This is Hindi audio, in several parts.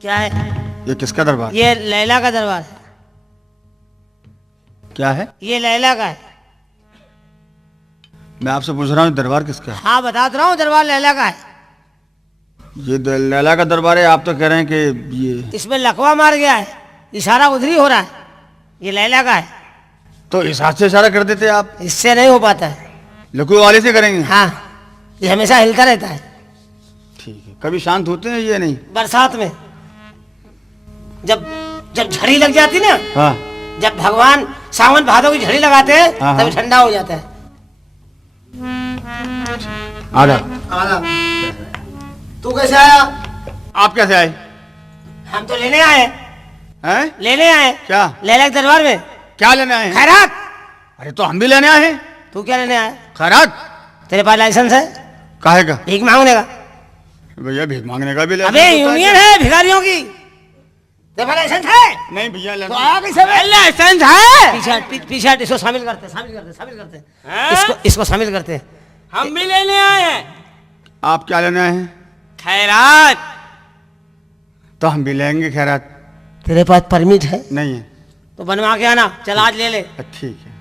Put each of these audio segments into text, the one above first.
क्या है? ये किसका दरबार? ये लैला का दरबार है। क्या है? ये लैला का है। मैं आपसे पूछ रहा हूँ दरबार किसका है? हाँ बता तो रहा हूँ, दरबार लैला का है। ये लैला का दरबार है, आप तो कह रहे हैं कि ये इसमें लकवा मार गया है, इशारा उधर ही हो रहा है। ये लैला का है। तो इस हाथ से इशारा कर देते आप। इससे नहीं हो पाता है। लकवे वाले से करेंगे? हाँ, ये हमेशा हिलता रहता है। ठीक है। कभी शांत होते हैं ये नहीं? बरसात में जब जब झड़ी लग जाती ना, हाँ, जब भगवान सावन भादों की झड़ी लगाते हैं हाँ, तभी ठंडा हो जाता है। आधा। तू कैसे आया? आप कैसे आए? हम तो लेने आए हैं? लेने आए। क्या? लैला के दरबार में क्या लेने आए हैं? खैरात। अरे तो हम भी लेने आए हैं। तू क्या लेने आया? खैरात। तेरे पास लाइसेंस है? काहे का? भीख मांगने का। भैया भीख मांगने का भी अबे यूनियन है भिखारियों की। तेरे पास लाइसेंस है? नहीं भैया तो आया कैसे? लाइसेंस है। पीछे हट, इसको शामिल करते इसको शामिल करते। हम भी लेने आए हैं आप क्या लेने आए हैं? खैरात। तो हम भी लेंगे खैरात। तेरे पास परमिट है? नहीं है। तो बनवा के आना। चल आज ले ले। ठीक है।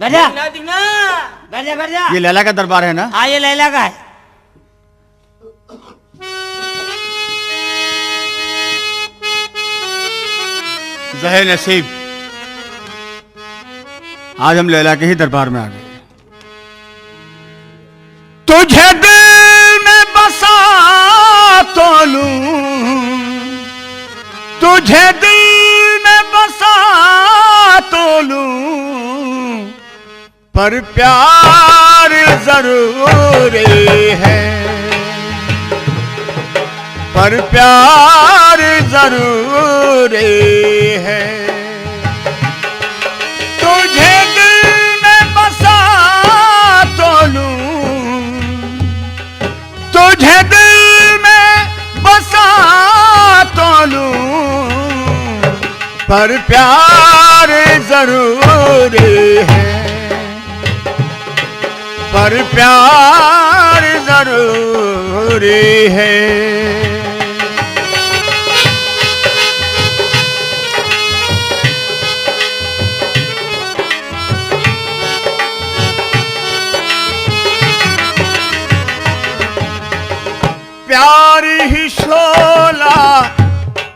बैठ जा, दिखना बैठ जा। ये लैला का दरबार है ना? हाँ, ये लैला का है। ज़हे नसीब, आज हम लैला के ही दरबार में आ गए। तुझे दिल में बसा तो लूं, तुझे दिल में बसा तो लूं, पर प्यार जरूरी है, पर प्यार जरूरी है। तुझे दिल में बसा तो लूं, तुझे दिल में बसा तो लूं, पर प्यार जरूरी है, पर प्यार जरूरी है। प्यार ही शोला,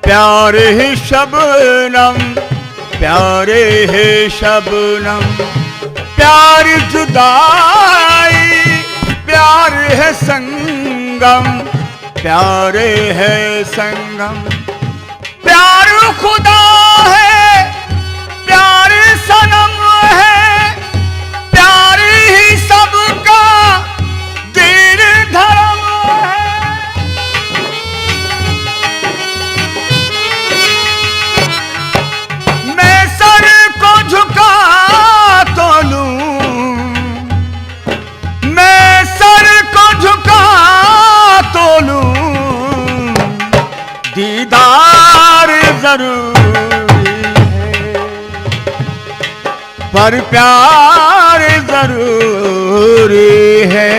प्यार ही शबनम, प्यार ही शबनम, प्यार जुदाई, प्यार है संगम, प्यार है संगम, प्यार खुदा है, प्यार सनम है, प्यार ही सबका दीन धर्म है। मैं सर को झुका तो लूं, मैं सर को झुका तो लूं, दीदार जरूरी है, पर प्यार जरूरी है।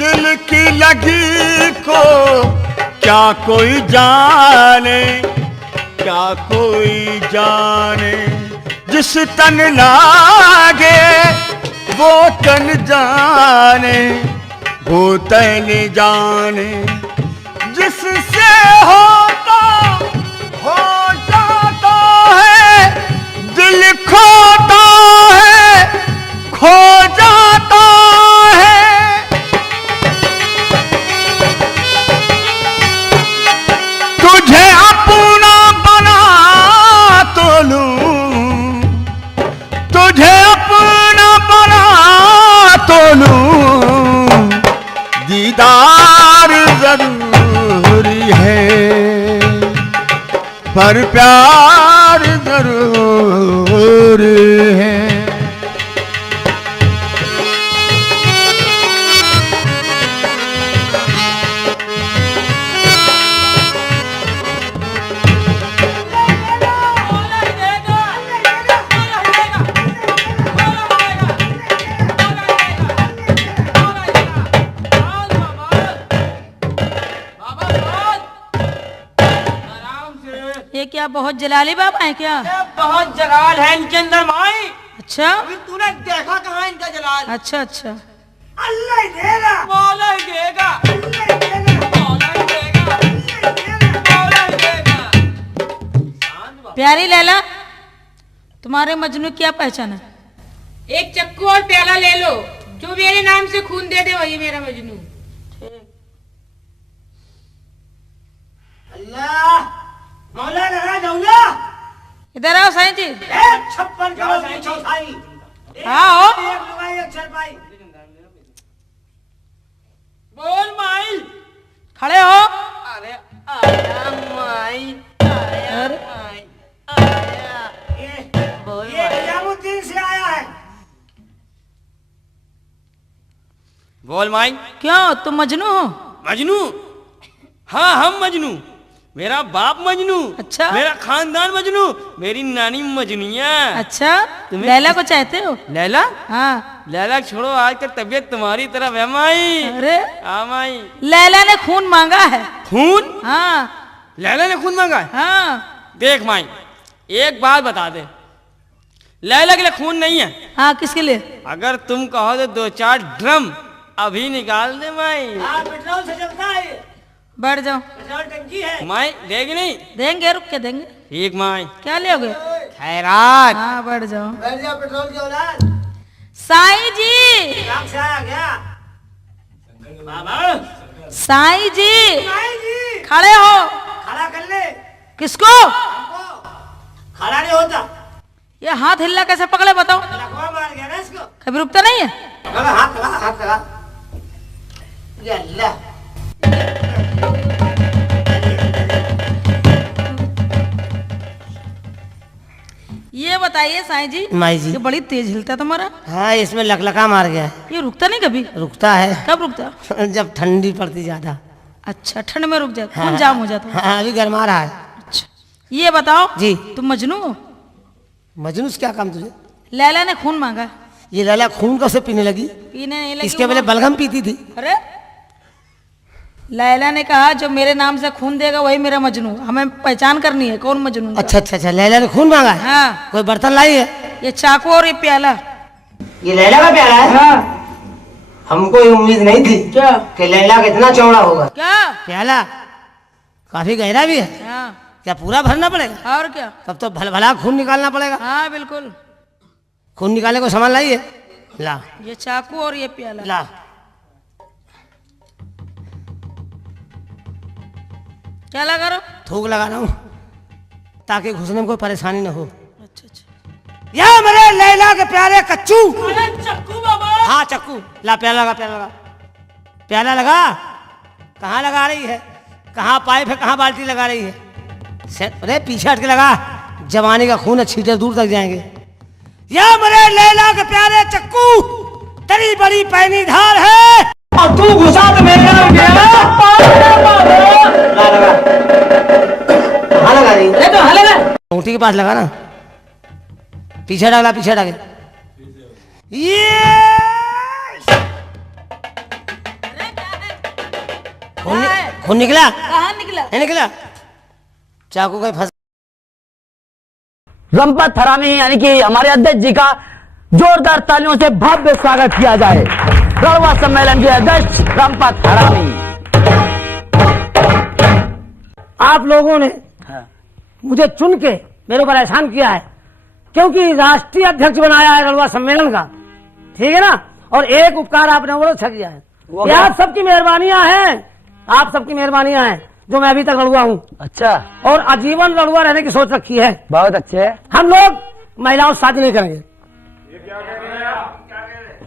दिल की लगी को क्या कोई जाने, क्या कोई जाने, जिस तन लागे वो तन जाने, वो तन जाने, जिससे होता हो जाता है, दिल खोता है, खो जाता है। तुझे अपना बना तो लूं, तुझे अपना बना तो लूं, दीदार जरूरी है, पर प्यार जरूरी है। ये क्या बहुत जलाली बाबा है क्या? बहुत जलाल है इनके अंदर माई। अच्छा अभी तूने देखा कहाँ इनका जलाल? अच्छा अच्छा। अल्लाह ही देगा, मौला ही देगा, अल्लाह ही देगा, मौला ही देगा, मौला ही देगा। प्यारी लैला, तुम्हारे मजनू क्या पहचान है? एक चक्कू और प्याला ले लो, जो मेरे नाम से खून दे दे वही मेरा मजनू। अल्लाह मौला लगा जाऊंगा। इधर आओ साईं जी। 56 करोड़ की चौथाई। हाँ हो। एक लुगाई एक चरपाई। बोल माई। खड़े हो। अरे आया माई, आया अरे। माई, आया। ये निजामुद्दीन से आया है। बोल माई। क्यों तुम मजनू हो? मजनू? हाँ हम मजनू। मेरा बाप मजनू। अच्छा। मेरा खानदान मजनू। मेरी नानी मजनुया। अच्छा तुम्हें- लैला को चाहते हो? लैला? हाँ। लैला छोड़ो, आजकल तबीयत तुम्हारी तरफ है माई। अरे हाँ माई। लैला ने खून मांगा है। खून? हाँ लैला ने खून मांगा है? हाँ देख माई, एक बात बता दे, लैला के लिए खून नहीं है। हाँ किसके लिए? अगर तुम कहो तो 2-4 ड्रम अभी निकाल दे माई। हाँ पेट्रोल से चलता है। बैठ जाओ। पेट्रोल टंकी है। माई देगी नहीं? देंगे, रुक के देंगे। ठीक माई। क्या लोगे? खैरात। हाँ बैठ जाओ। बैठ जा पेट्रोल की औलाद। साईं जी, काम से आया क्या? बाबा साईं जी भाई जी खड़े हो। खड़ा कर ले। किसको? हमको खड़ा नहीं होता। ये हाथ हिलना कैसे पकड़े बताओ? लकवा मार गया ना इसको। कभी रुकता नहीं है? लगा हाथ लगा, हाथ लगा। ये अल्लाह। ये बताइए साईं जी, माई जी। ये बड़ी तेज हिलता है तुम्हारा। हाँ इसमें लकलका मार गया है। ये रुकता नहीं कभी? रुकता है कब रुकता? जब ठंडी पड़ती ज्यादा। अच्छा ठंड में रुक जाता, खून जाम हो जाता है। हाँ अभी गर्मा रहा है। अच्छा ये बताओ जी। तुम मजनू हो? मजनू से क्या काम तुझे? लैला ने खून मांगा। ये लैला खून कब से पीने लगी? पीने नहीं लगी इसके वो। पहले बलगम पीती थी। अरे लैला ने कहा जो मेरे नाम से खून देगा वही मेरा मजनू। हमें पहचान करनी है कौन मजनू है। अच्छा अच्छा अच्छा लैला ने खून मांगा है। हाँ कोई बर्तन लाई है? ये चाकू और ये प्याला। ये लैला का प्याला है? हाँ। हमको ये उम्मीद नहीं थी क्या? कि लैला का इतना चौड़ा होगा। क्या? प्याला काफी गहरा भी है। हाँ क्या पूरा भरना पड़ेगा? और क्या? तब तो भल भला खून निकालना पड़ेगा। हाँ बिल्कुल। खून निकालने को सामान लाई है? ला ये चाकू और ये प्याला। ला। क्या लगा रहा? थूक लगा रहा हूँ ताकि घुसने में कोई परेशानी न हो। अच्छा अच्छा। या मेरे लैला के प्यारे कच्चू। अरे चक्कू बाबा। हाँ चक्कू ला। प्याला लगा, प्याला लगा, प्याला लगा। कहाँ लगा रही है? कहाँ पाइप है, कहाँ बाल्टी लगा रही है? अरे पीछे हट के लगा, जवानी का खून है, छींटे दूर तक जाएंगे। या मेरे लैला के प्यारे चक्कू, तेरी बड़ी पैनी धार है और तू घुसा तो मेरा लगा। कहाँ लगा रही है? तो हले ऊँटी के पास लगा ना। पीछे डाला, पीछे डाले। ये खून निकला? कहाँ निकला? नहीं निकला। चाकू का फंस। रंपत हरामी यानी कि हमारे अध्यक्ष जी का जोरदार तालियों से भव्य स्वागत किया जाए। रड़वा सम्मेलन के अध्यक्ष रंपत हरामी। आप लोगों ने मुझे चुन के मेरे ऊपर एहसान किया है क्योंकि राष्ट्रीय अध्यक्ष बनाया है रड़वा सम्मेलन का, ठीक है ना। और एक उपकार आपने और अच्छा किया है। ये आप सबकी मेहरबानियां हैं, आप सबकी मेहरबानियां हैं जो मैं अभी तक लड़ुआ हूँ अच्छा, और आजीवन लड़ुआ रहने की सोच रखी है। बहुत अच्छे है। हम लोग महिलाओं से शादी नहीं करेंगे। ये क्या कह रहे हैं आप? क्या कह रहे हैं?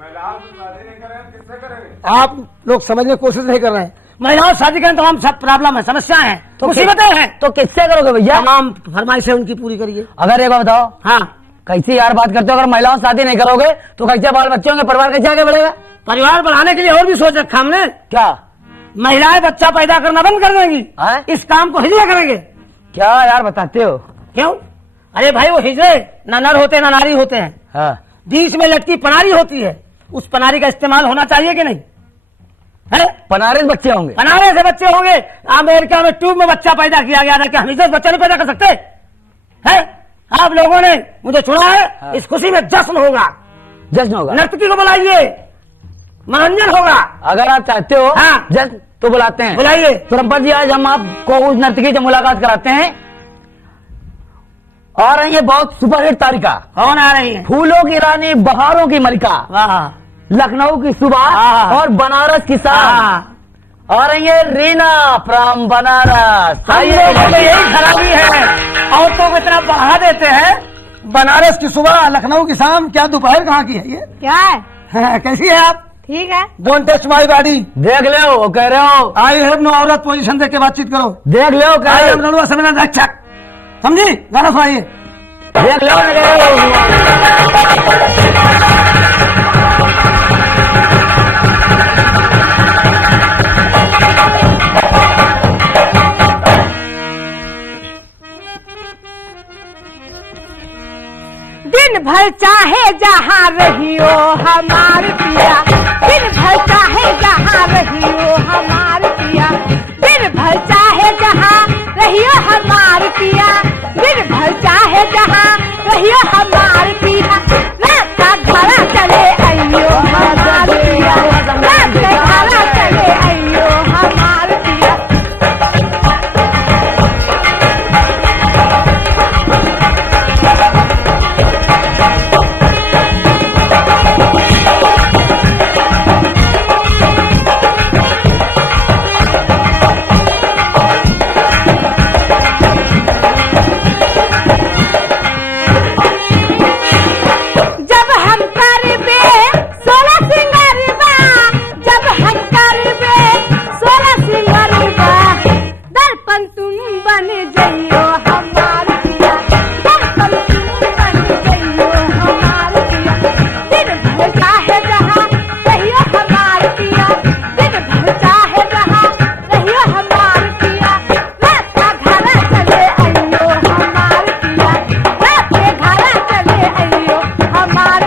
महिलाओं से शादी नहीं करेंगे, किससे करेंगे? आप लोग समझने की कोशिश नहीं कर रहे हैं। महिलाओं से शादी करें तो हम सब प्रॉब्लम है, समस्या है, तो मुसीबतें हैं। तो किससे करोगे भैया? तमाम फरमाइशें उनकी पूरी करिए। अगर एक बात बताओ, हाँ कैसी यार बात करते हो? अगर महिलाओं से शादी नहीं करोगे तो कैसे बाल बच्चे होंगे, परिवार कैसे आगे बढ़ेगा? परिवार बढ़ाने के लिए और भी सोच रखा हमने। क्या? महिलाएं बच्चा पैदा करना बंद कर देंगी, हैं? इस काम को हिजड़े करेंगे। क्या यार बताते हो? क्यों? अरे भाई वो हिजड़े ना नर होते ना नारी होते हैं, हाँ। बीच में लटकी पनारी होती है, उस पनारी का इस्तेमाल होना चाहिए कि नहीं? है? बनारस बच्चे होंगे। बनारस से बच्चे होंगे। अमेरिका में ट्यूब में बच्चा पैदा किया गया था, क्या हमेशा से बच्चा नहीं पैदा कर सकते हैं? आप लोगों ने मुझे चुना है। हाँ। इस खुशी में जश्न होगा, जश्न होगा। नर्तकी को बुलाइए, मनोरंजन होगा। अगर आप चाहते हो हाँ। जश्न तो बुलाते हैं, बुलाइए। तो रंपत जी आज हम आपको उस नर्तकी से मुलाकात कराते हैं। और ये बहुत सुपरहिट तारिका, कौन आ रही है? फूलों की रानी, बहारों की मलिका, वाह, लखनऊ की सुबह हाँ। और बनारस की शाम। हाँ। और ये रीना फ्रॉम बनारस। हम लोगों में यही खराबी है, औरतों को इतना बढ़ा देते हैं। बनारस की सुबह, लखनऊ की शाम, क्या दोपहर कहाँ की है ये? क्या है? कैसी है आप? ठीक है। Don't touch my body. देख लो वो कह रहे हो, आई हैव नो औरत पोजीशन देख के बातचीत करो। देख लो कह आई रहे एम हो, रणवा सम्मेलन रक्षक, समझी? गाना सुनाइए। देख लो ना कह रहे हो। दिन भर चाहे जहाँ रहियो हमार पिया, दिन भर चाहे जहाँ रहियो हमार पिया, दिन भर चाहे जहाँ रहियो हमार पिया, दिन भर चाहे जहाँ रहियो हमार पिया, रात का घरा चले आइयो हमार पिया, रात के घरा चले आइयो हमार पिया। जब हम करबे 16 सिंगारबा, जब हम करबे 16 सिंगारबा, दर्पण तुम बन जइयो हमार पिया, दर्पण तुम बन जइयो हमार पिया, दिन भर चाहे जहाँ रहियो हमार पिया, दिन भर चाहे जहाँ रहियो हमार पिया, रात का घरा चले आइयो हमार पिया, रात के घरा चले आइयो हमार।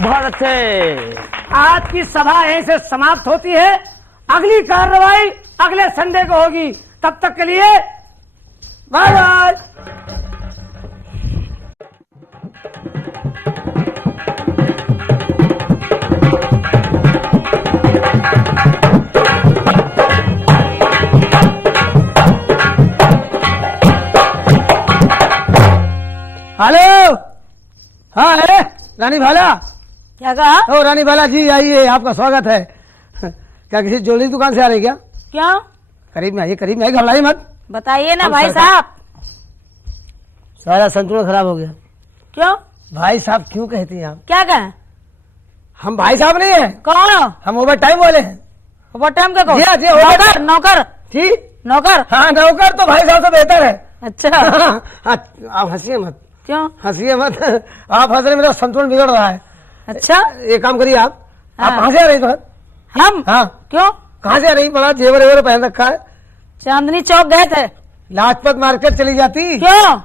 बहुत अच्छे। आज की सभा यहीं से समाप्त होती है। अगली कार्रवाई अगले संडे को होगी। तब तक के लिए बाय बाय। हेलो, हाँ है रानी भाला। क्या कहा? ओ रानी बाला जी आइए, आपका स्वागत है। क्या किसी ज्वेलरी दुकान से आ रही क्या? क्यों? करीब में आइए, करीब में आइए, घबराइए मत। बताइए ना हम भाई सरकार- साहब। सारा संतुलन खराब हो गया। क्यों? भाई साहब क्यों कहती हैं आप? क्या कहें? हम भाई साहब नहीं है, कौन हो? हम ओवर टाइम वाले हैं। ओवर टाइम के कौन? जी हाँ, जी, ओवर नौकर नौकर जी नौकर। हाँ, नौकर तो भाई साहब से बेहतर है। अच्छा। हाँ, आप हंसिए मत, क्यों? हंसिए मत। आप हंस रहे, मेरा संतुलन बिगड़ रहा है। अच्छा। एक काम करिए आप हाँ। कहाँ से आ रही बहन? हम? हाँ, क्यों? कहाँ से आ रही? बड़ा जेवर वेवर पहन रखा है। चांदनी चौक गए थे। लाजपत मार्केट चली जाती क्यों?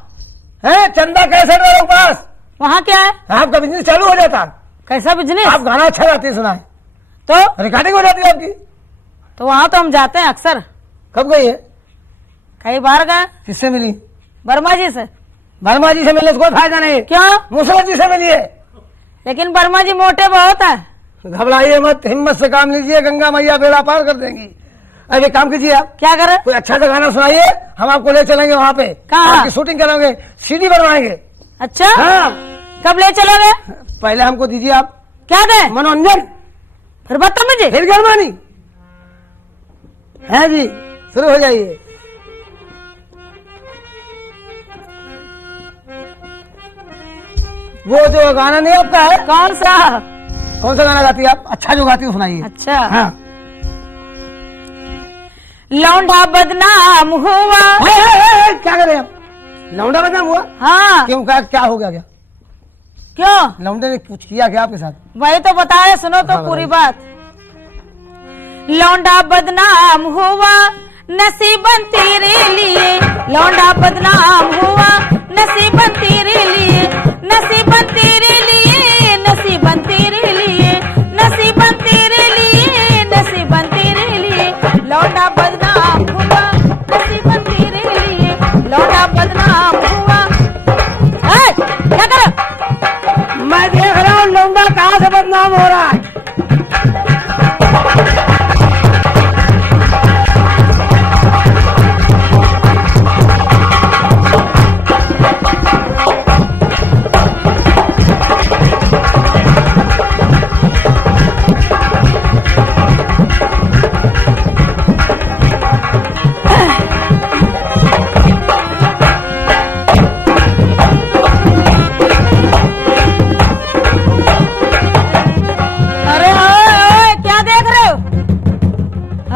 है, चंदा कैसे वालों के पास वहाँ क्या है? आपका बिजनेस चालू हो जाता। कैसा बिजनेस? आप गाना अच्छा गाती है, सुना है, तो रिकॉर्डिंग हो जाती है आपकी। तो वहाँ तो हम जाते हैं अक्सर। कब गई है? कई बार गए। किससे मिली? वर्मा जी से। वर्मा जी से मिलने से कोई फायदा नहीं। क्यों? मुसरा जी से मिलिए। लेकिन वर्मा जी मोटे बहुत है। घबराइए मत, हिम्मत से काम लीजिए, गंगा मैया बेड़ा पार कर देंगी। अब एक काम कीजिए, आप क्या करें? कोई अच्छा सा गाना सुनाइए, हम आपको ले चलेंगे वहाँ पे। कहाँ? आपकी शूटिंग कराएंगे, सीडी बनवाएंगे। अच्छा। हाँ, कब ले चलोगे? पहले हमको दीजिए आप क्या दे? मनोरंजन, फिर बदतमीजी। फिर गरमानी है जी। शुरू हो जाइए। वो जो गाना नहीं आपका है, कौन सा? कौन सा गाना गाती है आप? अच्छा जो गाती है सुनाइए। अच्छा। हाँ। लौंडा बदनाम हुआ। क्या करें आप? लौंडा बदनाम हुआ? हाँ। क्यों, क्या हो गया? क्या क्यों? लौंडे ने कुछ किया क्या आपके साथ? वही तो बताया, सुनो तो हाँ, पूरी बात। लौंडा बदनाम हुआ नसीबन तेरे लिए, लौंडा बदनाम हुआ नसीबन तेरे लिए, नसीबन तेरे लिए, नसीबन तेरे लिए, नसीबन तेरे लिए, नसीबन तेरे लिए, लौंडा बदनाम हुआ नसीबन तेरे लिए, लौंडा बदनाम हुआ। ओए, क्या कर? मैं देख रहा हूँ लौंडा कहाँ से बदनाम हो रहा है। अरे ओए, ओए, क्या देख रहे हो?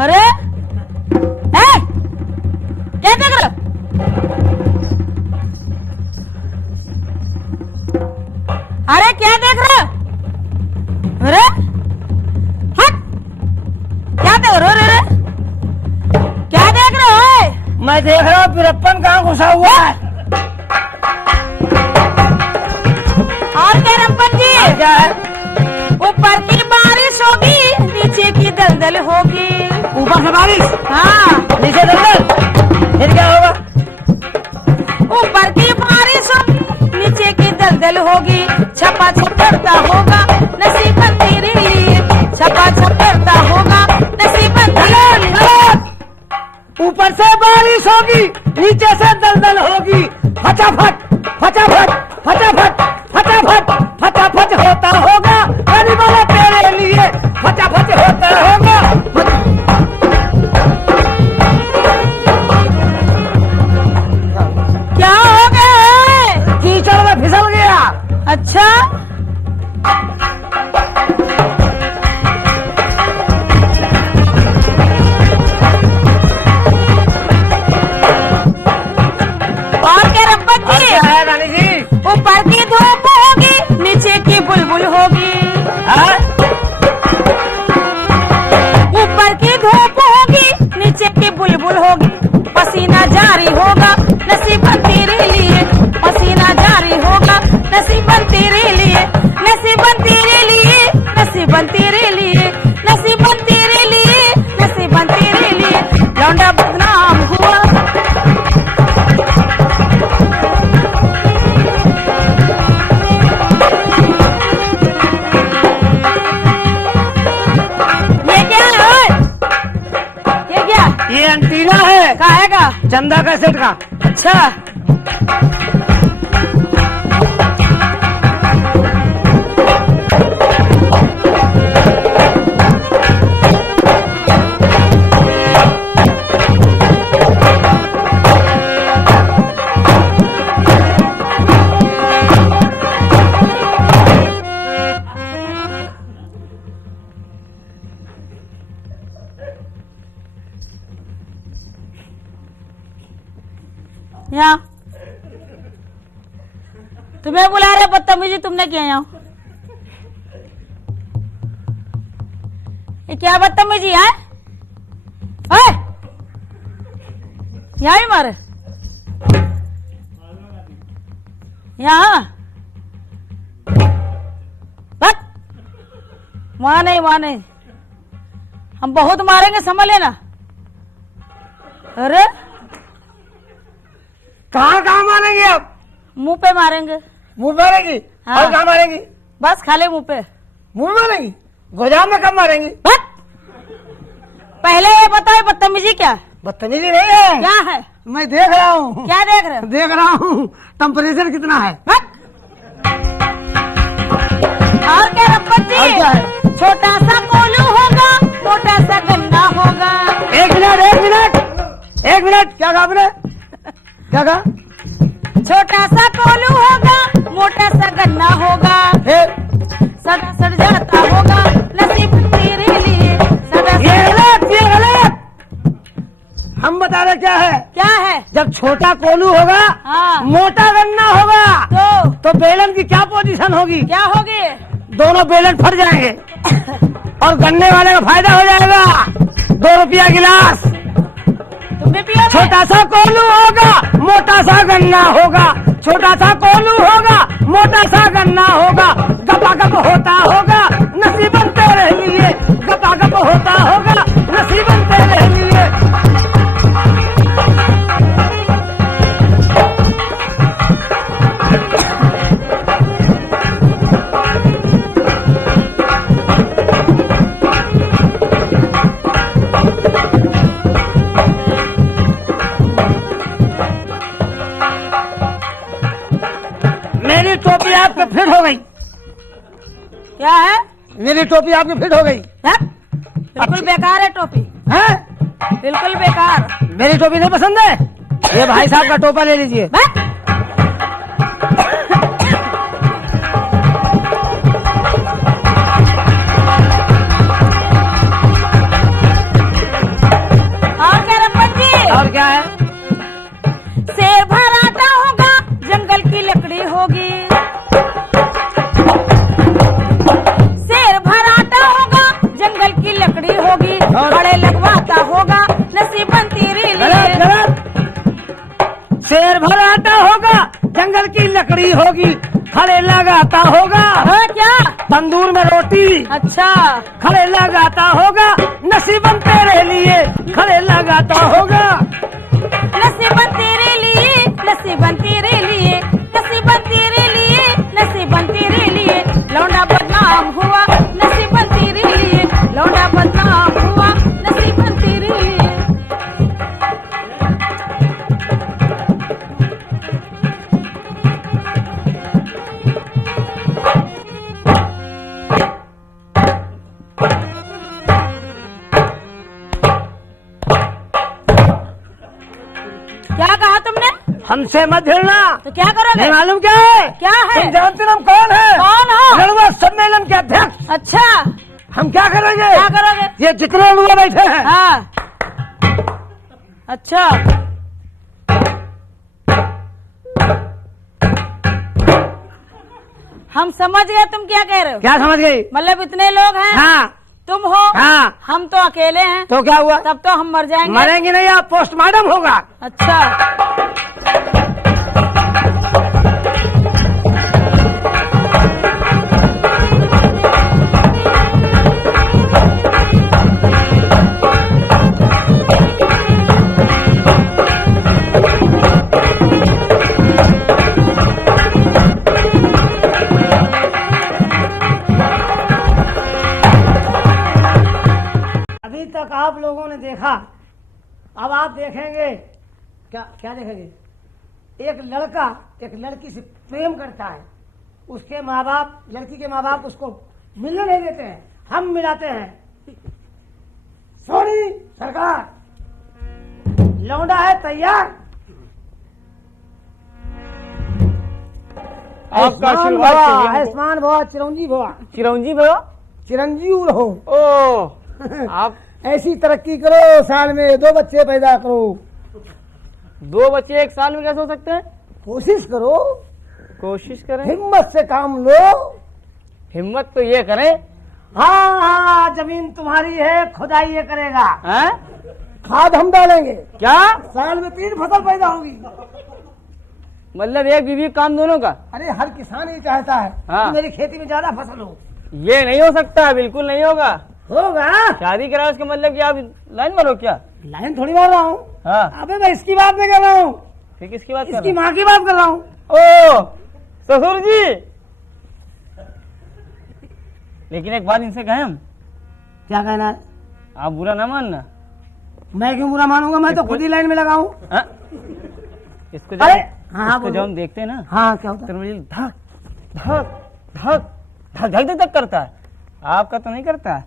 अरे ए, क्या देख रहे हो? अरे क्या देख रहे हो? अरे हट, क्या देख रहे हो? अरे क्या देख रहे हो? ओए? मैं देख रहा हूँ पिरप्पन कहाँ घुसा हुआ है। और क्या रंपन जी? क्या है? ऊपर की बारिश होगी, नीचे की दलदल होगी। ऊपर से बारिश, हाँ, नीचे दलदल, फिर क्या होगा? ऊपर की बारिश होगी, नीचे की दलदल होगी। छपा छप करता होगा नसीबन तेरे लिए, छपा छप करता होगा नसीबन तेरे लिए। ऊपर से बारिश होगी, नीचे से दलदल होगी। फटाफट फटाफट फटाफट फटाफट फटाफट होता होगा, गाड़ी वाला तेरे लिए फटाफट होता होगा। क्या हो गया? कीचड़ में फिसल गया। अच्छा, और क्या रंपत जी? चंदा कैसेट का। अच्छा यहाँ तुम्हें बुला रहे, बदतमीजी तुमने किया यहाँ। ये क्या बदतमीजी है? यहाँ ही मारे यहाँ वहां नहीं, वहां नहीं, हम बहुत मारेंगे समझ लेना। अरे कहाँ कहाँ मारेंगे आप? मुंह पे मारेंगे। मुंह मारेंगी? हाँ। और कहाँ मारेंगी? बस खाली मुंह पे। मुंह मारेंगी? गोदाम में कब मारेंगी? पहले ये बताओ बदतमीजी क्या है? बदतमीजी नहीं है। क्या है? मैं देख रहा हूँ। क्या देख रहे हो? देख रहा हूँ टेम्परेचर कितना है। और क्या रब्बत जी? और क्या है? छोटा सा कोलू होगा, मोटा सा गन्ना होगा। एक मिनट, एक मिनट, एक मिनट। क्या कहा आपने? क्या कहा? छोटा सा कोलू होगा, मोटा सा गन्ना होगा। फिर सड़ा सड़ जाता होगा नसीब तेरे लिए। सड़ा ये गलत, ये गलत। हम बता रहे क्या है। क्या है? जब छोटा कोलू होगा, हाँ। मोटा गन्ना होगा, तो बेलन की क्या पोजीशन होगी? क्या होगी? दोनों बेलन फट जाएंगे और गन्ने वाले का फायदा हो जाएगा। 2 रुपया गिलास। तुम भी पियोगे? छोटा सा कोलू होगा, मोटा सा गन्ना होगा। छोटा सा कोलू होगा, मोटा सा गन्ना होगा। गपागप होता होगा नसीबन तेरे लिए। गपागप होता होगा नसीबन तेरे लिए। मेरी टोपी आपके फिट हो गई। क्या है? मेरी टोपी आपकी फिट हो गई। बिल्कुल बेकार है टोपी, हैं? बिल्कुल बेकार। मेरी टोपी नहीं पसंद है? ये भाई साहब का टोपा ले लीजिए। और क्या रब्बत जी? और क्या है? शेर भराटा होगा, जंगल की लकड़ी होगी। शेर भराटा होगा, जंगल की लकड़ी होगी। बड़े लगवाता होगा नसीबन तेरे लिए। गलत, गलत। शेर भराटा होगा, जंगल की लकड़ी होगी। खड़े लगाता होगा। हाँ, क्या? तंदूर में रोटी। अच्छा खड़े लगाता होगा नसीबन तेरे लिए। खड़े लगाता होगा। नसीबन तेरे लिए, नसीबन तेरे लिए, नसीबन तेरे लिए, नसीबन तेरे लिए। लौंडा बदनाम हुआ नसीबन तेरे लिए। लौंडा बदनाम हुआ नसीबन तेरे लिए। क्या कहा तुमने? हमसे मत भिड़ना। तो क्या करोगे? नहीं मालूम क्या है? क्या है? तुम जानते ना हम कौन है? कौन हो? लड़वा सम्मेलन के अध्यक्ष। अच्छा, हम क्या करेंगे? क्या करोगे? ये जितने लोग बैठे हैं, हाँ, अच्छा, हम समझ गए तुम क्या कह रहे हो। क्या समझ गई? मतलब इतने लोग हैं, हाँ। तुम हो, हाँ। हम तो अकेले हैं, तो क्या हुआ? तब तो हम मर जाएंगे। मरेंगे नहीं, आप पोस्टमार्टम होगा। अच्छा, अभी तक आप लोगों ने देखा, अब आप देखेंगे क्या क्या देखेंगे? एक लड़का एक लड़की से प्रेम करता है, उसके माँ बाप, लड़की के माँ बाप उसको मिलने नहीं देते हैं, हम मिलाते हैं। सोनी सरकार, लौंडा है तैयार। आपका आशीर्वाद चाहिए हमको। आयुष्मान भवा, चिरंजीव भवा, चिरंजी भैया। चिरंजीव रहो। ओ आप ऐसी तरक्की करो, साल में 2 बच्चे पैदा करो। 2 बच्चे एक साल में कैसे हो सकते हैं? कोशिश करो, कोशिश करें, हिम्मत से काम लो। हिम्मत तो ये करें। हाँ हाँ, जमीन तुम्हारी है, खुदाई ये करेगा, हैं? खाद हम डालेंगे, क्या साल में 3 फसल पैदा होगी। मतलब एक बीवी काम दोनों का? अरे हर किसान ये चाहता है हाँ। कि मेरी खेती में ज्यादा फसल हो। ये नहीं हो सकता, बिल्कुल नहीं होगा। होगा। शादी करा उसका मतलब कि आप लाइन मारो क्या? लाइन थोड़ी मार रहा हूँ। हाँ, अबे मैं इसकी बात नहीं कर रहा हूँ, फिर किसकी बात कर इसकी रहे माँ की बात कर रहा हूँ। हैं? ओ ससुर जी, लेकिन एक बात इनसे कहें हम, क्या कहना है? आप बुरा ना मानना। मैं क्यों बुरा मानूंगा? मैं तो खुद ही लाइन में लगा हूँ। हाँ? इसको जब अरे हाँ इसको बोलो। जब हम देखते हैं ना, हाँ क्या होता है? तो मुझे धक धक धक धक धक धक करता है। आपका तो नहीं करता है?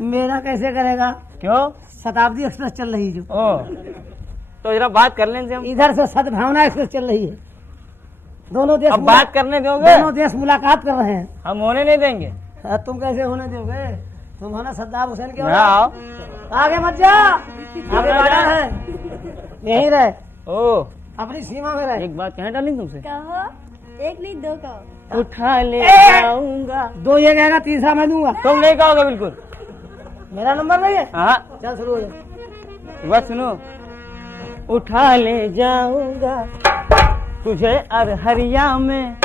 मेरा कैसे करेगा? क्यों? शताब्दी एक्सप्रेस चल रही है जो, ओ तो जरा बात कर लें इनसे हम। इधर से सद्भावना एक्सप्रेस चल रही है। दोनों देश अब बात करने दोगे? दोनों देश मुलाकात कर रहे हैं। हम होने नहीं देंगे। तुम कैसे होने दोगे? तुम हो ना सद्दाम हुसैन के ना आओ। आगे मत जा, आगे बढ़ा है, यहीं रहे, ओ अपनी सीमा में रहे। एक बात कहें डाली तुमसे, कहो, एक नहीं 2 कहो। उठा ले जाऊंगा। 2 ये कहेगा, तीसरा मैं दूंगा। तुम नहीं कहोगे बिल्कुल। मेरा नंबर नहीं है। हाँ, चल शुरू हो जा। एक बात सुनो, उठा ले जाऊंगा तुझे अरहरिया में,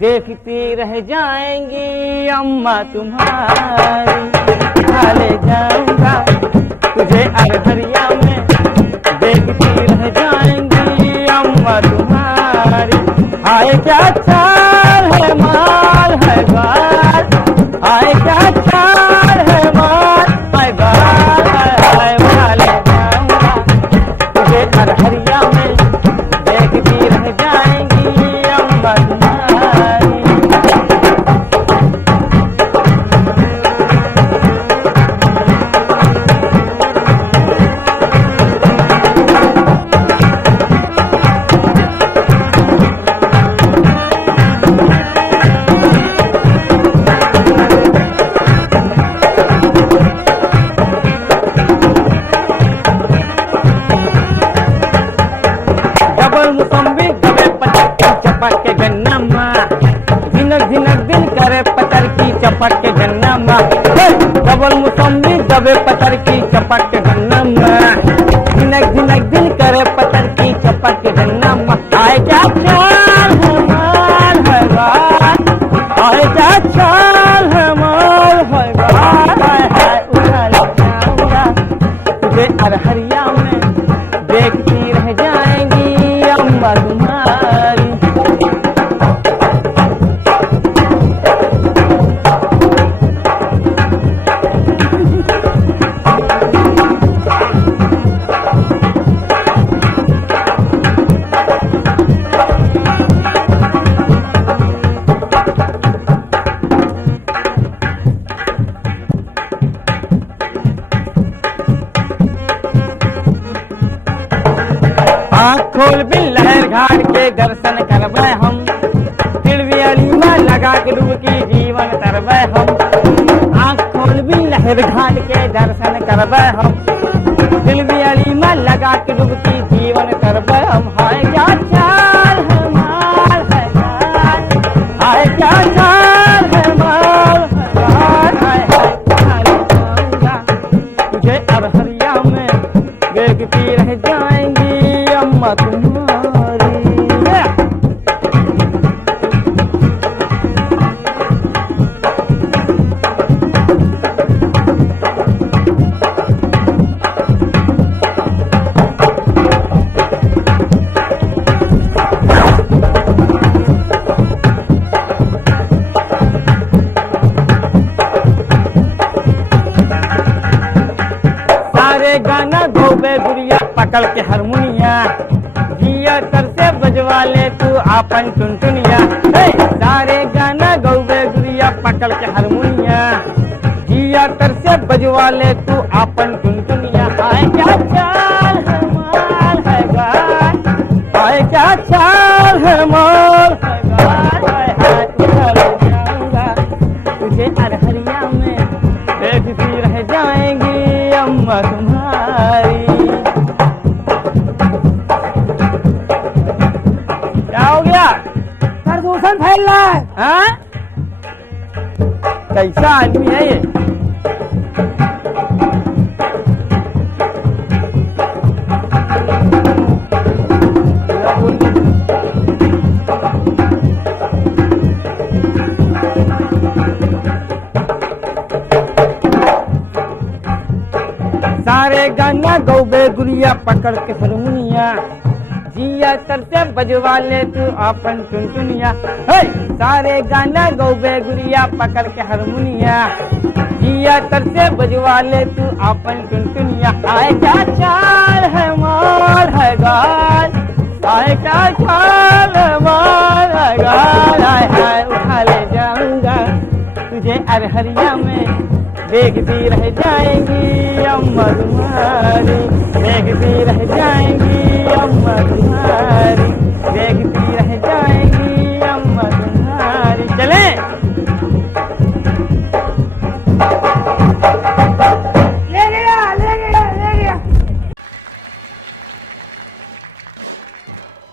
देखती रह जाएंगी अम्मा तुम्हारी। उठा ले जाऊंगा तुझे अरहरिया में, देखती रह जाएंगी अम्मा तुम्हारी। हाय क्या चाल है, माल है बाल, हाय क्या चाल है, माल है बाल, हाय उठा ले जाऊंगा तुझे अरहरिया में, देखती रह जाएंगी अम्मा तुम्हारी। डबल मुसम्बी दबे पतर की चपक के गन्ना माँ, धिनक धिनक दिल करे पतर की चपक के गन्ना माँ। डबल मुसम्बी दबे पतर की चपक के गन्ना माँ, धिनक धिनक दिल करे पतर की चपक के गन्ना माँ। आए क्या चाल है, माल है बाल, आए क्या चाल है, माल है बाल, हाय हाय उठा ले जाऊंगा तुझे अरहरिया में, देखती रह जाएंगी अम्मा तुम्हारी। आँख खोल भी लहर घाट के दर्शन करबै हम, तिलवी अलीमा लगा के डुबकी जीवन तरबै हम। आँख खोल भी लहर घाट के दर्शन करबै हम, तिलवी अलीमा लगा के डुबकी जीवन तरबै हम। हाय क्या चाल है, माल है बाल, हाय क्या चाल है, माल है बाल, हाय हाय उठा ले जाऊंगा तुझे अरहरिया में, देखती रह जाएंगी अम्मा तुम्हारी। सारे गाना धोबे गुड़िया पकड़ के हारमोनिया, जिया तर से बजवा ले तू आपन टुनटुनिया। सारे गाना गौबे गुड़िया पकड़ के हारमोनिया, जिया तर से बजवा ले तू आपन टुनटुनिया। आए क्या चाल है माल है गाय, आए क्या चाल है माल है गाय, हाय उठा ले जाऊंगा तुझे अरहरिया में, देखती रह जाएंगी अम्मा तुम्हारी। क्या हो गया? प्रदूषण फैल रहा है। हाँ? कैसा आदमी है ये? सारे गाना गौबे गुड़िया पकड़ के हारमोनिया, जिया तर से बजवा ले तू आपन टुनटुनिया। सारे गाना गौबे गुड़िया पकड़ के हारमोनिया, जिया तर से बजवा ले तू आपन टुनटुनिया। आए क्या चाल है माल है गाल, आए क्या चाल है माल है गाल, आए हाय उठा ले जाऊंगा तुझे अरहरिया में, देखती रह जाएंगी अम्मा तुम्हारी, देखती रह जाएंगी अम्मा तुम्हारी, देखती रह जाएंगी अम्मा तुम्हारी। चले ले गया ले गया ले गया।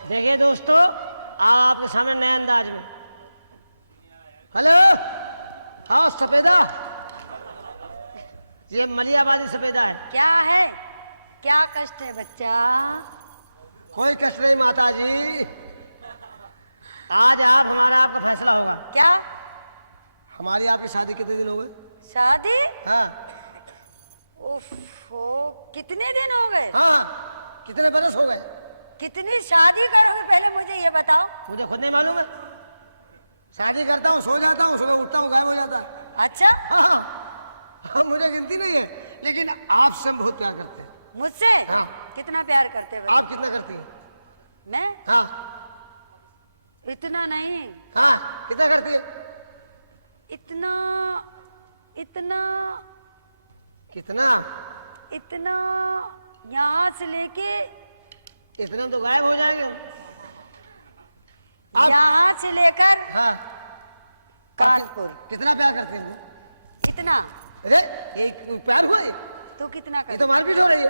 देखिए दोस्तों, आओ आपके सामने नए अंदाज में। हेलो, हाँ सफेदा, ये मलियाबादी सफेदा है। क्या है? क्या कष्ट है बच्चा? कोई कष्ट नहीं माता जी, आज आप हमारा आपका फैसला होगा। क्या? हमारी आपकी शादी कितने दिन हो गए? शादी? हाँ उफ़ो, कितने दिन हो गए? हाँ, कितने बरस हो गए? कितनी शादी करोगे पहले मुझे ये बताओ। मुझे खुद नहीं मालूम है। शादी करता हूँ, सो जाता हूँ, सुबह उठता हूँ, गायब हो जाता है। अच्छा, हाँ हाँ, मुझे गिनती नहीं है, लेकिन आपसे हम बहुत प्यार करते हैं। मुझसे? हाँ। कितना प्यार करते हो? आप कितना करती हैं? मैं? हाँ इतना नहीं। हाँ, कितना करती है? इतना इतना कितना? इतना यहाँ से लेके इतने में तो गायब हो जाएंगे हम। आप- यहाँ से लेकर हाँ, कानपुर। कितना प्यार करती हैं? इतना? अरे ये प्यार हुआ ये? तू कितना ये कर? तो मारपीट हो रही है।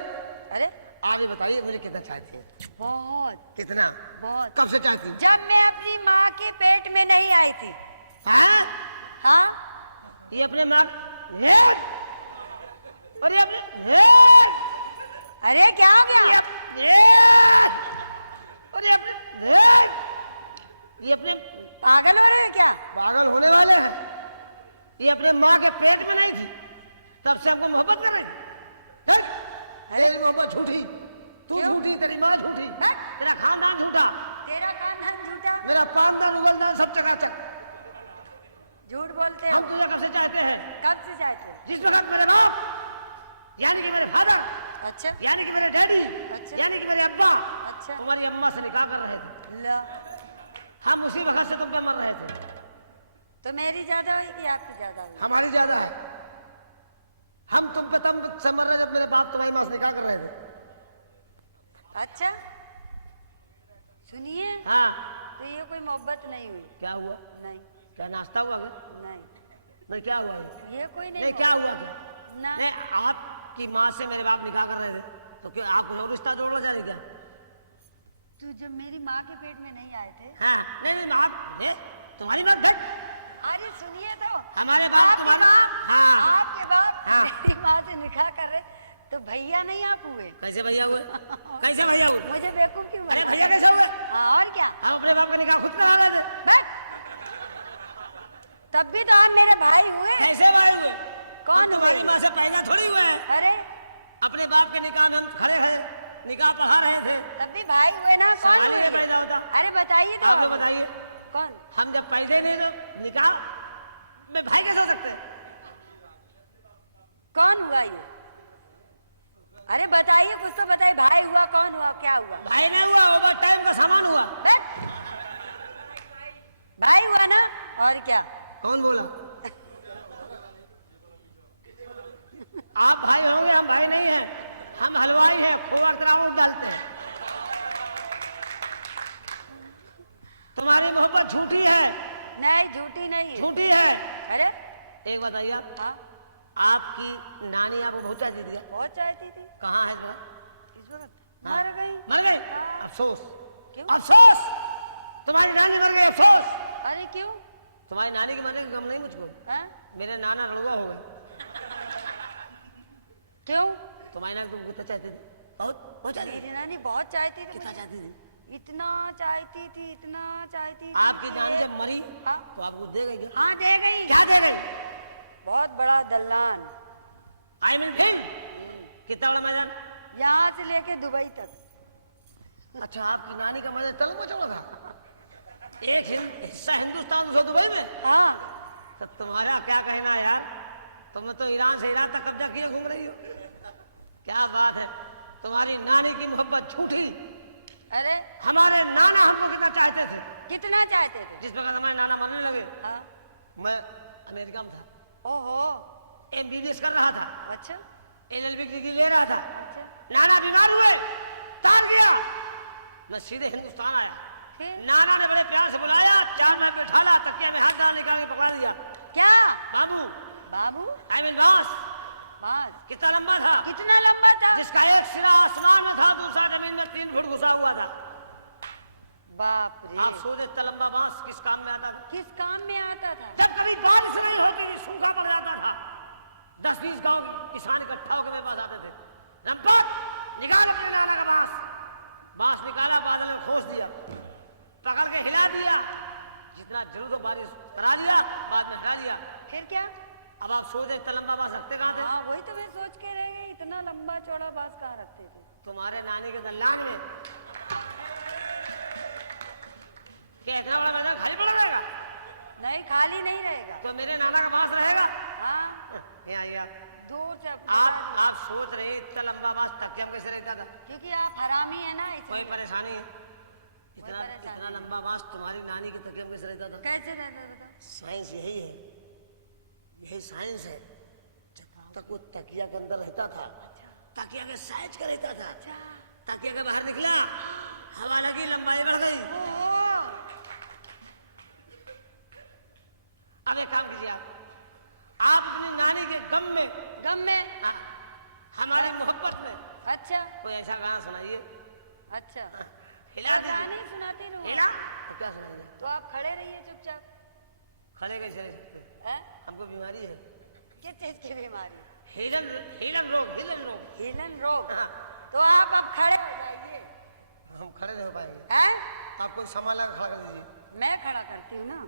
अरे आप ये बताइए, मुझे कितना चाहती हैं? बहुत कितना? बहुत। कब से चाहती हैं? जब मैं अपनी माँ के पेट में नहीं आई थी। हाँ? हाँ, ये अपने माँ और ये अपने अरे क्या हो गया? और ये अपने पागल हो रहे हो क्या? पागल होने वाले हैं। ये अपने माँ के पेट में नहीं थी, तब से हमको मोहब्बत कर रही थी। हट! तेरी मोहब्बत झूठी, तू क्यों? झूठी, तेरी माँ झूठी, हट! तेरा खानदान झूठा, तेरा खानदान झूठा, मेरा पानदान उगलदान सब चकाचक। झूठ बोलते हो। हम तुझे कब से चाहते हैं? कब से चाहते हो? जिस वक्त मेरे बाप यानी कि मेरे फादर, अच्छा यानी कि मेरे डैडी, अच्छा। यानी कि मेरे अब्बा अच्छा। तुम्हारी अम्मा से निकाह कर रहे थे, लो, हम उसी वक्त से तुम पे मर रहे थे। तो मेरी ज्यादा हुई कि आपकी ज्यादा हुई? हमारी ज्यादा है। हम तुम पे तब से मर रहे जब मेरे बाप तुम्हारी माँ से निकाह कर रहे थे। अच्छा, सुनिए, हाँ, तो ये कोई मोहब्बत नहीं हुई? क्या हुआ? नहीं क्या नाश्ता हुआ क्या? नहीं, नहीं, क्या हुआ ये कोई नहीं नहीं, क्या हुआ क्या? ना। नहीं, आपकी माँ से मेरे बाप निकाह कर रहे थे, तो क्या आप कुछ और रिश्ता जोड़ना चाह रहे क्या? तू जब मेरी माँ के पेट में नहीं आए थे? हाँ, नहीं नहीं, आप ये तुम्हारी बात घट। अरे सुनिए तो, हमारे बाप आपके तुम्हारे बाप, हाँ, आपके बाप हाँ। मेरी माँ से निकाह कर रहे, तो भैया नहीं आप हुए? कैसे भैया हुए? कैसे भैया हुए? मुझे बेवकूफ क्यों अरे बनाया? भैया कैसे हुए? हाँ, और क्या? हम अपने बाप का निकाह खुद करा रहे थे। बैठ, तब भी तो आप मेरे भाई हुए। कैसे भाई हुए? कौन हम तुम्हारी हुए? माँ से पैदा थोड़ी हुए हैं। अरे अपने बाप के निकाह में हम खड़े हैं, निकाह पढ़ा रहे थे। तब भी भाई हुए ना? कौन सवाल ही हुए? नहीं पैदा होता। अरे बताइए तो। आप लोग बताइए, कौन? हम जब पैदा ही नहीं तो निकाह में भाई कैसे हो सकते हैं? कौन हुआ ये? अरे बताइए, कुछ तो बताइए। भाई हुआ, कौन हुआ, क्या हुआ? भाई नहीं हुआ, ओवर टाइम का सामान हुआ। बैठ। भाई हुआ ना, और क्या? कौन बोला? आप भाई होंगे, हम भाई नहीं हैं, हम हलवाई हैं, खोआ की तरह डालते हैं। तुम्हारी मोहब्बत झूठी है। नहीं, झूठी नहीं है। झूठी है। अरे एक बताइए आप, हाँ, आपकी नानी आपको बहुत चाहती थी क्या? बहुत चाहती थी। कहाँ है इस वक्त? इस वक्त हाँ। मर गई। मर गई? हाँ। अफसोस। क्यों? अफसोस, तुम्हारी नानी मर गई, अफसोस। अरे क्यों? तुम्हारी नानी के मरने का गम नहीं मुझको। हाँ? मेरे नाना लड़ुआ हो गए। क्यों? तुम्हारी नानी तुमको कितना चाहती थी? बहुत चाहती मेरी थी। नानी बहुत चाहती थी। कितना चाहती थी? इतना चाहती थी, इतना चाहती थी। आपकी नानी जब मरी हाँ? तो आपको दे गई क्या? हाँ, दे गई। क्या दे गई? बहुत बड़ा दलान। I mean field. कितना बड़ा मैदान? यहाँ से लेके दुबई तक। अच्छा, आपकी नानी का मैदान तलब चौड़ा था? एक हिस्सा हिंदुस्तान, दूसरा दुबई में। हाँ। तो तुम्हारा क्या कहना यार, तुम तो ईरान से इराक तक कब्जा किए घूम रही हो। क्या बात है, तुम्हारी नानी की मोहब्बत झूठी। अरे हमारे नाना हमको कितना चाहते थे। कितना चाहते थे? जिस वक्त हमारे नाना मरने लगे, हाँ। मैं अमेरिका में था, ओहो। MBBS कर रहा था, अच्छा LLB की डिग्री ले रहा था। अच्छा। नाना बीमार हुए, तार गया, मैं सीधे हिंदुस्तान आया। फिर? नाना ने बड़े प्यार से बुलाया, चार में बैठा ला, तकिया में हाथ डाल निकाल के पकड़ा दिया। क्या? बाबू, बाबू? आई मीन बांस। बांस? कितना लंबा था? कितना लंबा था? जिसका एक सिरा आसमान में था, दूसरा जमीन में 3 फुट घुसा हुआ था। बाप रे। आप सोचे इतना लंबा बांस किस काम में आता था? किस काम में आता था? जब कभी बारिश नहीं होती थी, सूखा पड़ जाता था, 10-20 गांव के किसान इकट्ठा होकर मेरे पास आते थे। रंपत, निकाल अपने नाना का बांस। बांस निकाला, बादल में खोस दिया, पकड़ के हिला दिया, जितना जरूरत हो बारिश करा लिया, बाद में हिला लिया। फिर क्या? अब आप सोचे इतना लंबा बांस रखते कहाँ थे? हाँ, वही तो मैं सोच के रह गई, इतना लंबा चौड़ा बांस कहाँ रखते थे? तुम्हारे नानी के दलान में। क्या इतना बड़ा मैदान खाली पड़ा रहेगा? नहीं, खाली नहीं रहेगा। तो मेरे नाना का बांस रहेगा। हाँ, यहाँ आइए आप। दूर से आप सोच रहे इतना लंबा बांस तकिया में कैसे रहता था? क्योंकि आप हरामी है ना, कोई इसलिए। परेशानी है? इतना परेशानी इतना लंबा बांस तुम्हारी नानी के तकिया में कैसे रहता था? कैसे रहता था? साइंस यही है, यही साइंस है। जब तक वो तकिया के अंदर रहता था, तकिया के साइज का रहता था, तकिया के बाहर निकला, हवा लगी, लंबाई बढ़ गई। ओहो। अब एक काम कीजिए, आप अपनी नानी के गम में, हाँ, हमारी मोहब्बत में अच्छा कोई ऐसा गाना सुनाइए। अच्छा। हिला गाना दीजिए। नहीं सुनाती रहूं। हिला? अब क्या सुनाइए? तो आप खड़े रहिए चुपचाप। खड़े कैसे रह सकते हैं? हैं? हमको बीमारी है, किस चीज की बीमारी? हिलन हिलन रोग, हिलन रोग। हिलन रोग? हाँ। तो आप अब खड़े हो जाइए। हम खड़े नहीं हो पाएंगे। हैं? आप कोई सामान लगा खड़ा कर दीजिए। मैं खड़ा करती हूँ ना,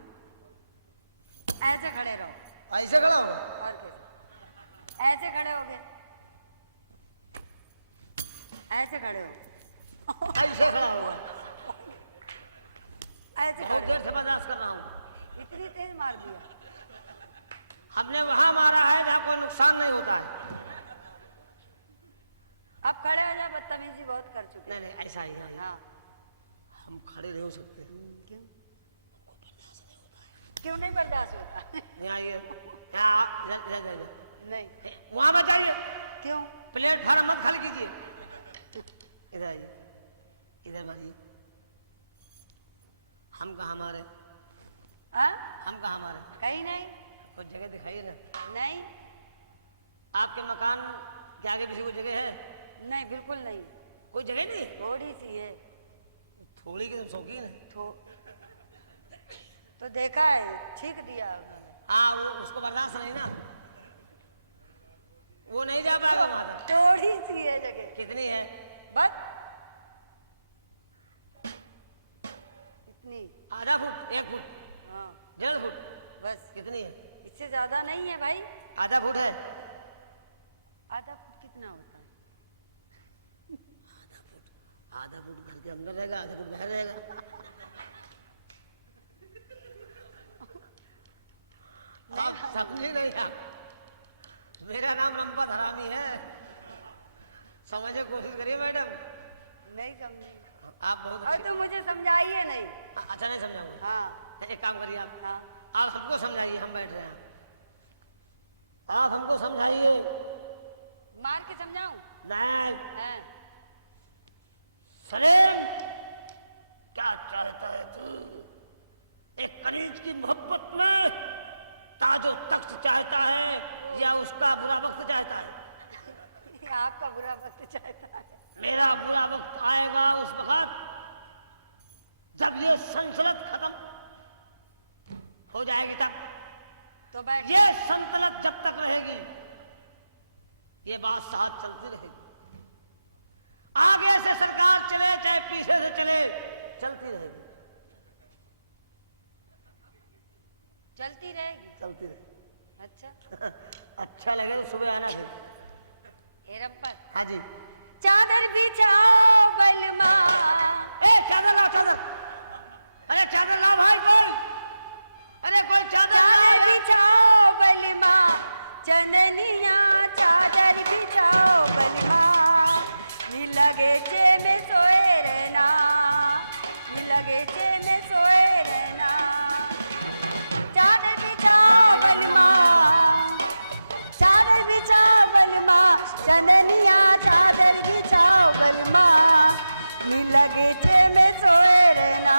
ऐसे खड़े रहो। ऐसे खड़ा होगा? और कैसे? ऐसे खड़े हो गए, ऐसे खड़े हो। ऐसे खड़ा होगा? ऐसे बहुत खड़े देर से बर्दाश्त कर रहा हूँ। हो। इतनी तेज मार दिया? हमने वहां मारा है जहाँ कोई नुकसान नहीं होता है। अब खड़े हो जाए, बदतमीजी बहुत कर चुके। नहीं नहीं, ऐसा ही है। हाँ। हम खड़े नहीं हो सकते। क्यों? क्यों नहीं बर्दाश्त होता? यहाँ आइए, यहाँ नहीं। वहां मत जाइए, क्यों? प्लेटफार्म मत खाली कीजिए। इधर आइए, इधर मारिए। हम कहाँ मारे? हाँ? हम कहाँ मारे? कहीं नहीं। कुछ जगह दिखाइए ना। नहीं आपके मकान के आगे पीछे कोई जगह है? नहीं, बिल्कुल नहीं। कोई जगह नहीं? थोड़ी सी है। थोड़ी की तुम शौकीन है। तो देखा है, ठीक दिया उन्होंने। हाँ, वो उसको बर्दाश्त नहीं ना, वो नहीं जा पाएगा वहां तक। थोड़ी सी है जगह। कितनी है? बस इतनी। आधा फुट, 1 फुट, हाँ 1.5 फुट? बस। कितनी है? इससे ज्यादा नहीं है भाई। आधा फुट है? आधा फुट कितना होता है? आधा फुट घर के अंदर रहेगा, आधा फुट बाहर रहेगा। आप समझे नहीं? आप, मेरा नाम रंपत हरामी है, समझने की कोशिश करिए मैडम। नहीं समझी। आप बहुत और तुम मुझे समझाइए नहीं। अच्छा नहीं समझाऊंगा। हाँ एक काम करिए आप हाँ आप हमको समझाइए, हम बैठ रहे हैं। आप हमको समझाइए। मार के समझाऊं? नहीं हाँ। सलीम, क्या चाहता है तू? एक कनीज की मोहब्बत में ताजो तख्त चाहता है या उसका बुरा वक्त चाहता है? आपका बुरा वक्त चाहता है। मेरा बुरा वक्त आएगा उस वक्त जब ये संसलत खत्म हो जाएगी, तब। तो बैठ। ये संतलत जब तक रहेगी ये बात साथ चलती रहेगी। आगे से सरकार चले चाहे पीछे से चले, चलती रहेगी। चलती रहेगी। चलती रहेगी। अच्छा अच्छा लगे तो सुबह आना फिर। हेरम्पत। हाँ जी। चादर बिछाओ बलमा। ए चादर लाओ, चादर। अरे चादर लाओ भाई कोई। अरे कोई चादर चादर लाओ। बिछाओ बलमा, चंदनिया चादर बिछाओ बलमा। गगीचे में सोए रहना, गगीचे में सोए रहना। चादर बिछाओ बलमा, चादर बिछाओ बलमा, चंदनिया चादर बिछाओ बलमा। गगीचे में सोए रहना,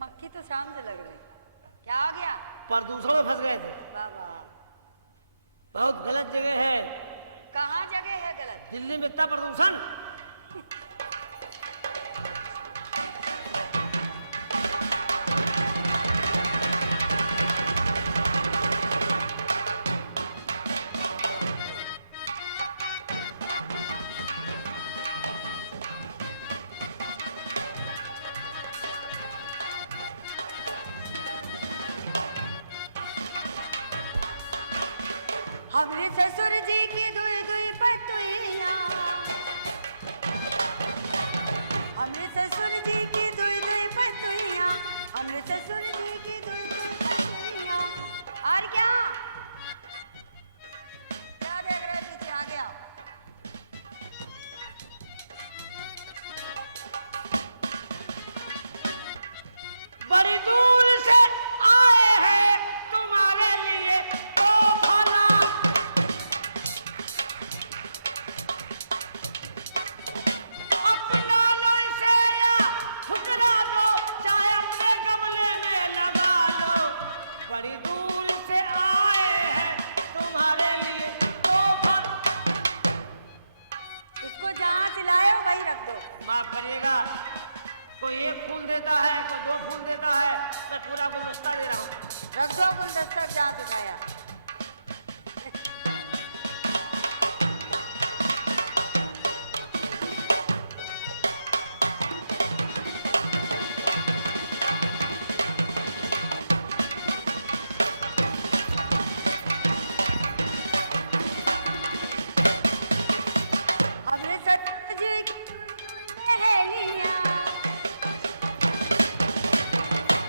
मक्खी तो शाम से लग रही। क्या हो गया? प्रदूषण में फंस गए थे। बाबा बहुत गलत जगह है। कहाँ जगह है गलत? दिल्ली में इतना प्रदूषण। हमरे ससुर जी की दुई दुई पतुइया, हमरे ससुर जी की दुई दुई पतुइया, हमरे ससुर जी की दुई दुई पतुइया। और क्या क्या देख रहे पीछे? आ गया। बड़ी दूर से आए हैं तुम्हारे लिए तो भला, अपना लो इसे या ठुकरा दो, चाहे अपने गमले में लगा लो। बड़ी दूर से आए हैं तुम्हारे लिए तो भला। इसको जहाँ से लाए हो वही रख दो। माफ करिएगा, कोई एक फूल देता है, कोई दो फूल देता है, मैं पूरा गुलदस्ता दे रहा हूँ। रख दो गुलदस्ता जहाँ से खाया। हमने सच जी सहेलियाँ,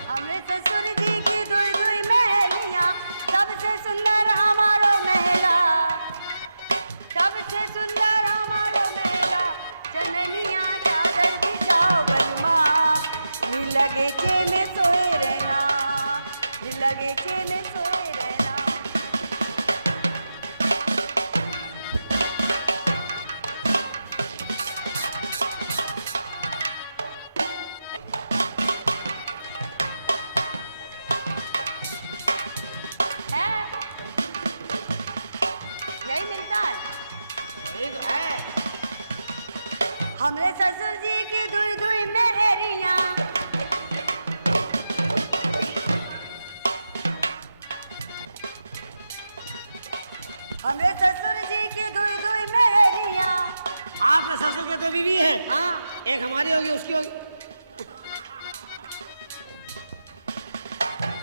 हमरे ससुर जी की दुई दुई महलियाँ। सबसे सुंदर हमारो महला, सबसे सुंदर हमारो महला। चंदनिया चादर बिछाओ बलमा, गगीचे में सोए रहना, गगीचे में सोए रहना। है यही मिलता है। यही तो है। हमरे ससुर जी की दुई दुई मेहरियाँ, हमरे ससुर जी की दुई दुई मेहरियाँ। आपके ससुर के तो बीवी है। हाँ एक हमारी होगी, उसकी होगी।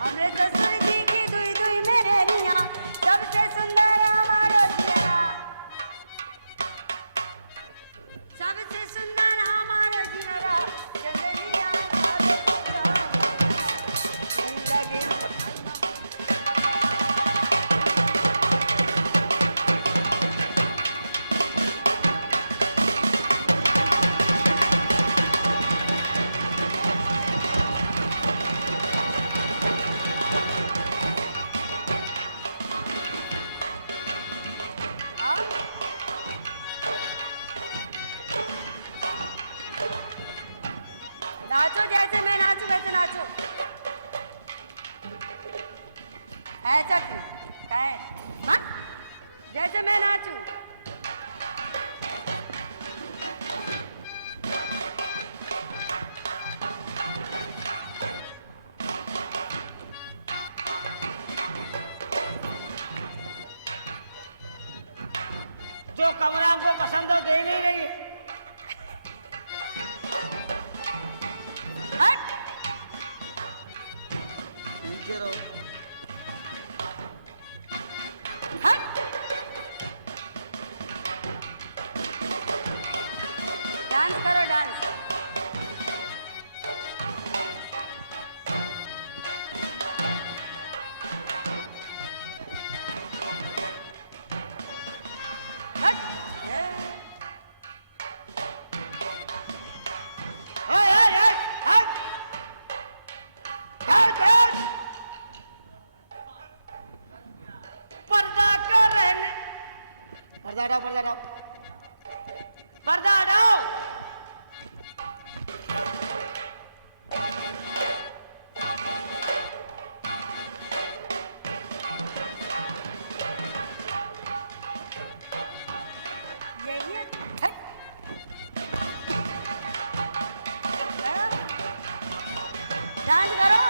हमरे ससुर जी की दुई दुई मेहरियाँ। सबसे सुंदर हमारो चेहरा, हाँ नाचो जैसे मैं नाचू वैसे नाचो। ऐसा क्यों है? हाँ जैसे मैं नाचू। जो कमरा हमको पसंद हो दे नहीं रही है। हट नीचे रहो। हट डांस करो डांस। हट पर्दा क्यों रहने? पर्दा हटाओ, पर्दा हटाओ, पर्दा हटाओ। यही है। हट डांस करो।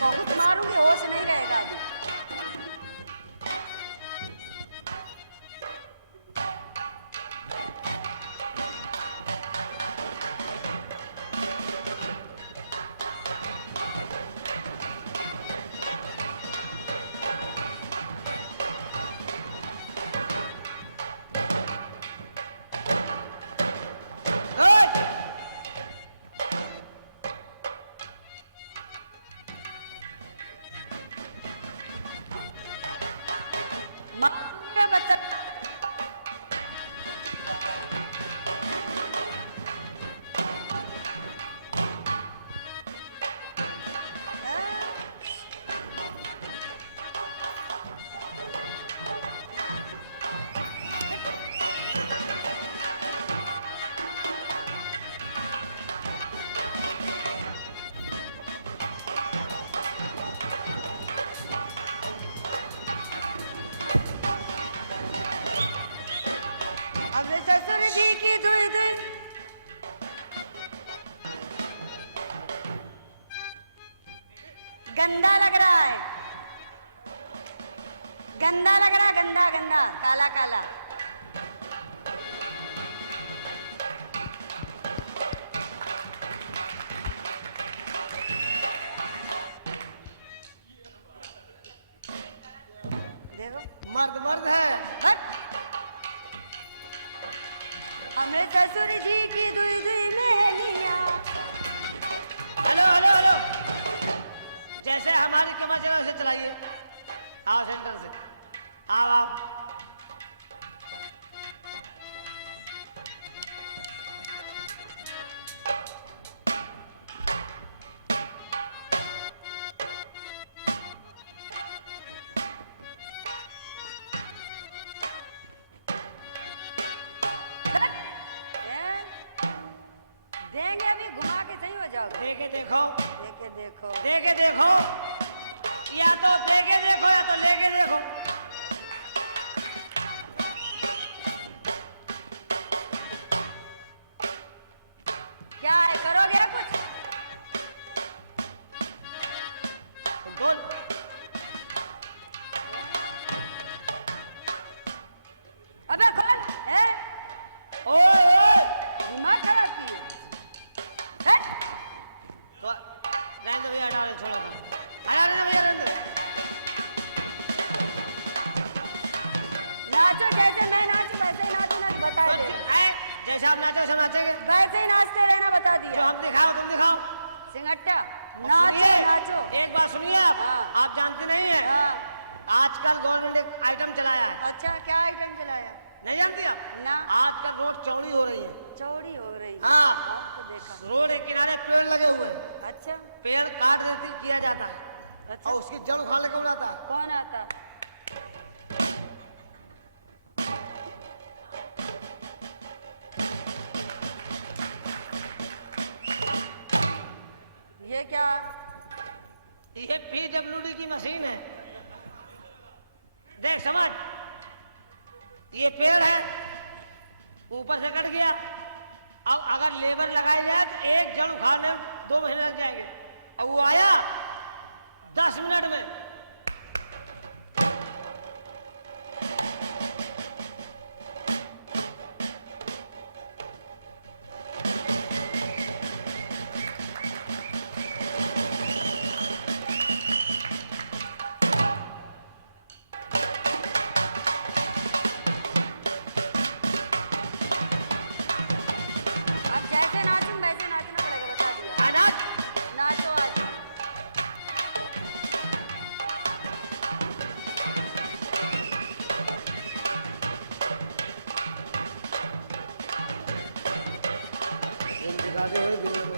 बहुत मारूंगी होश नहीं रहेगा अभी। मारूंगी बच्चा। अपने ससुर जी की दुई दुई गंदा लग रहा है। गंदा लग रहा है, गंदा गंदा काला काला। देखो मर्द मर्द है। हट हमने ससुर जी की दुई दुई मेलिया। हेलो हेलो हेलो, जैसे हमारी कमा जगह से चलाइए। आओ सेंटर से, आओ आओ। देंगे अभी घुमा के सही हो जाओगे। देखे देखो, देखे देखो। देखे देखो, या तो देखे देखो या तो लेके देखो। क्या है करोगे कुछ? बोल। अबे खोल। है ओए ओए, दिमाग खराब किए। रहने दो भैया, हटा दो, छोड़ो तुम। हटा देना भैया, रहने दो। नाचो जैसे मैं नाचू वैसे ही नाचो ना, बता दे। जैसे आप नाचो वैसे नाचेंगे। वैसे ही नाचते रहना, बता जो दिया। हम दिखाओ तुम दिखाओ। सिंगट्टा सुनिए, नाचो नाचो। एक बात सुनिए आप। हाँ। आप जानती नहीं है, हाँ आजकल गवर्नमेंट एक आइटम चलाया है। अच्छा क्या आइटम चलाया? नहीं जानती आप? ना। आजकल रोड चौड़ी हो रही है। चौड़ी हो रही है। हाँ। हमको देखा। रोड के किनारे पेड़ लगे हुए हैं, अच्छा पेड़ काट देती किया जाता है अच्छा। और उसकी जड़ उखाड़ लेकर उड़ाता है। कौन आता? ये क्या? ये PWD की मशीन है। देख समझ, ये पेड़ है, ऊपर से कट गया। अब अगर लेबर लगाई जाए तो एक जड़ उखाड़ने में 2 महीने लग जाएंगे, और वो आया 10 मिनट में। अब जैसे नाचूं वैसे नाचना पड़ेगा, बता दिया। अनाज नाचो आज। दिखाते हुए वीडियो में।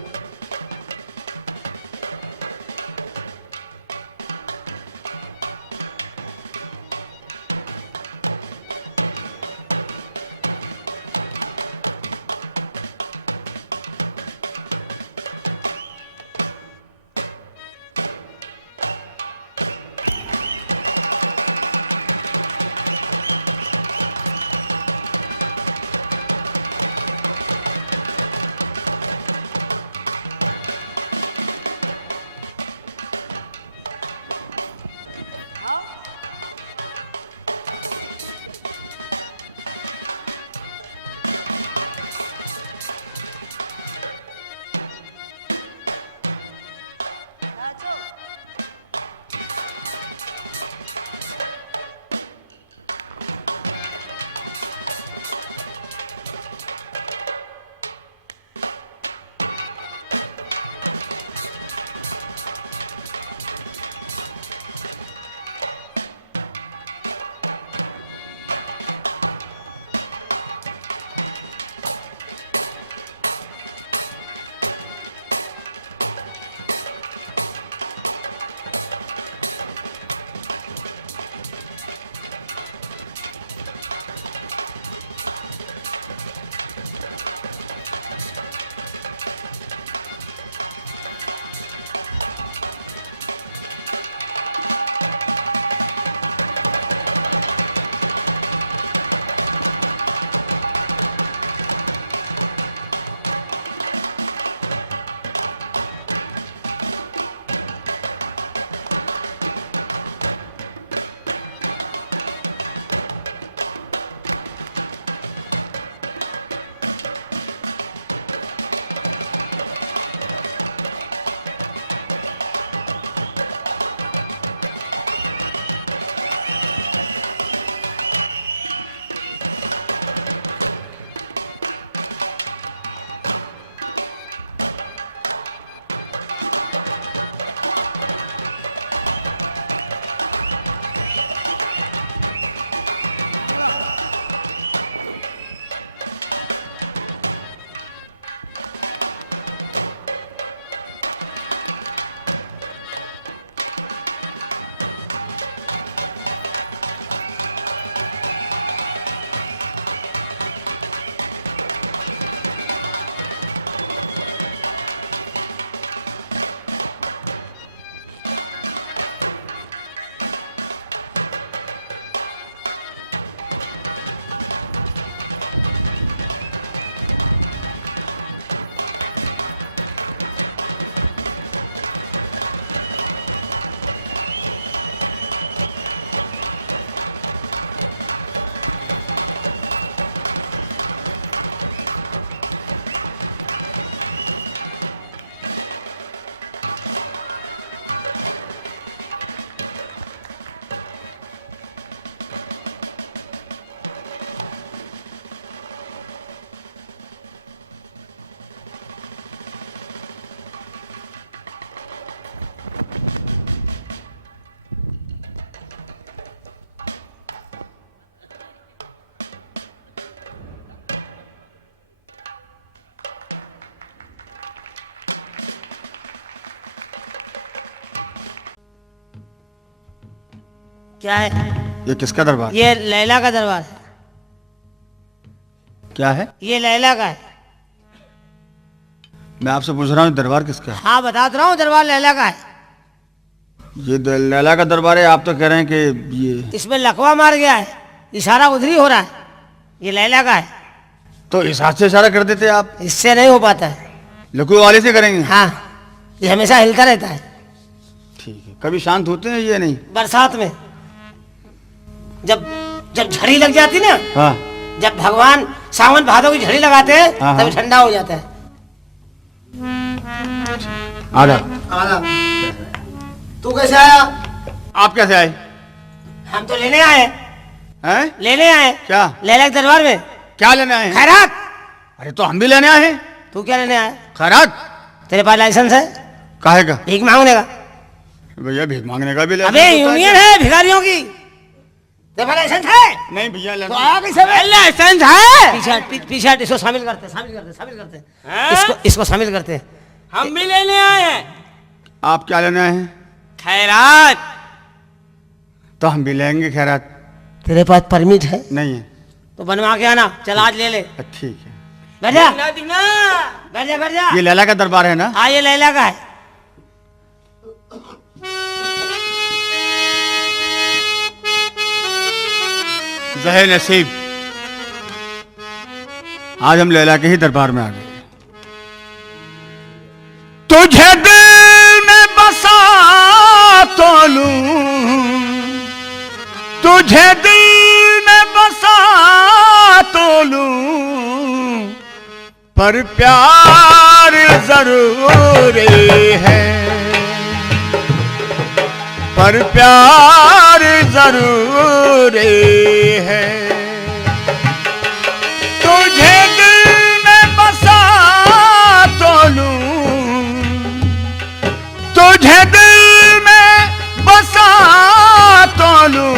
क्या है? ये किसका दरबार? ये लैला का दरबार है। क्या है? ये लैला का है। मैं आपसे पूछ रहा हूँ दरबार किसका है? हाँ बता तो रहा हूँ, दरबार लैला का है। ये लैला का दरबार है, आप तो कह रहे हैं कि ये इसमें लकवा मार गया है, इशारा उधर ही हो रहा है। ये लैला का है। तो इस हाथ से इशारा कर देते आप। इससे नहीं हो पाता है। लकवे वाले से करेंगे? हाँ, ये हमेशा हिलता रहता है। ठीक है। कभी शांत होते हैं ये नहीं? बरसात में जब जब झड़ी लग जाती ना, हाँ। जब भगवान सावन भादों की झड़ी लगाते हैं हाँ, तब ठंडा हो जाता है। आधा। तू कैसे आया? आप कैसे आए? हम तो लेने आए हैं? लेने आए। क्या? लैला के दरबार में क्या लेने आए हैं? खैरात। अरे तो हम भी लेने आए हैं। तू क्या लेने आया? खैरात। तेरे पास लाइसेंस है? काहे का? भीख मांगने का। भैया भीख मांगने का भी लाइसेंस अबे होता है यूनियन क्या? है भिखारियों की। तेरे पास लाइसेंस है? नहीं भैया तो आया कैसे? लाइसेंस है। पीछे हट, इसको शामिल करते इसको शामिल करते। हम भी लेने आए हैं आप क्या लेने आए हैं? खैरात। तो हम भी लेंगे खैरात। तेरे पास परमिट है? नहीं है। तो बनवा के आना। चल आज ले ले। ठीक है। बैठ जा दिखना बैठ जा। ये लैला का दरबार है ना? हाँ ये लैला का है। ज़हे नसीब, आज हम लैला के ही दरबार में आ गए। तुझे दिल में बसा तो लूं, तुझे दिल में बसा तो लूं, पर प्यार जरूरी है, पर प्यार जरूरी है। तुझे दिल में बसा तो लूं, तुझे दिल में बसा तो लूं,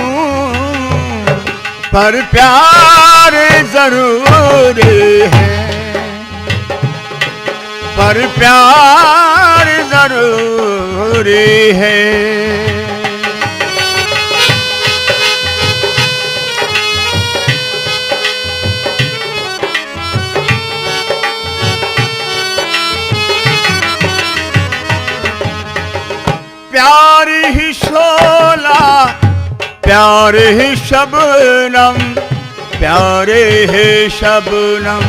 पर प्यार जरूरी है, पर प्यार जरूरी है। प्यार ही शोला, प्यार ही शबनम, प्यार ही शबनम,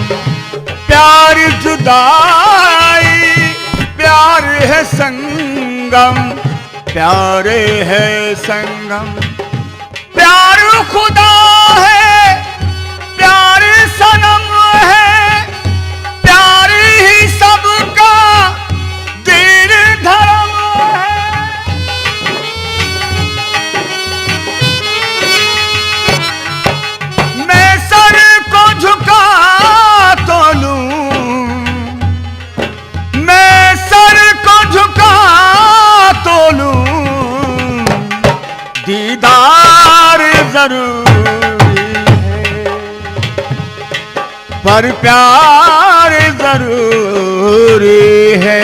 प्यार जुदाई, प्यार है संगम, प्यार है संगम, प्यार खुदा है, प्यार सनम है, प्यार ही सबका दीन धर्म है। मैं सर को झुका तो लूं, मैं सर को झुका तो लूं, दीदार जरूरी है, पर प्यार जरूरी है।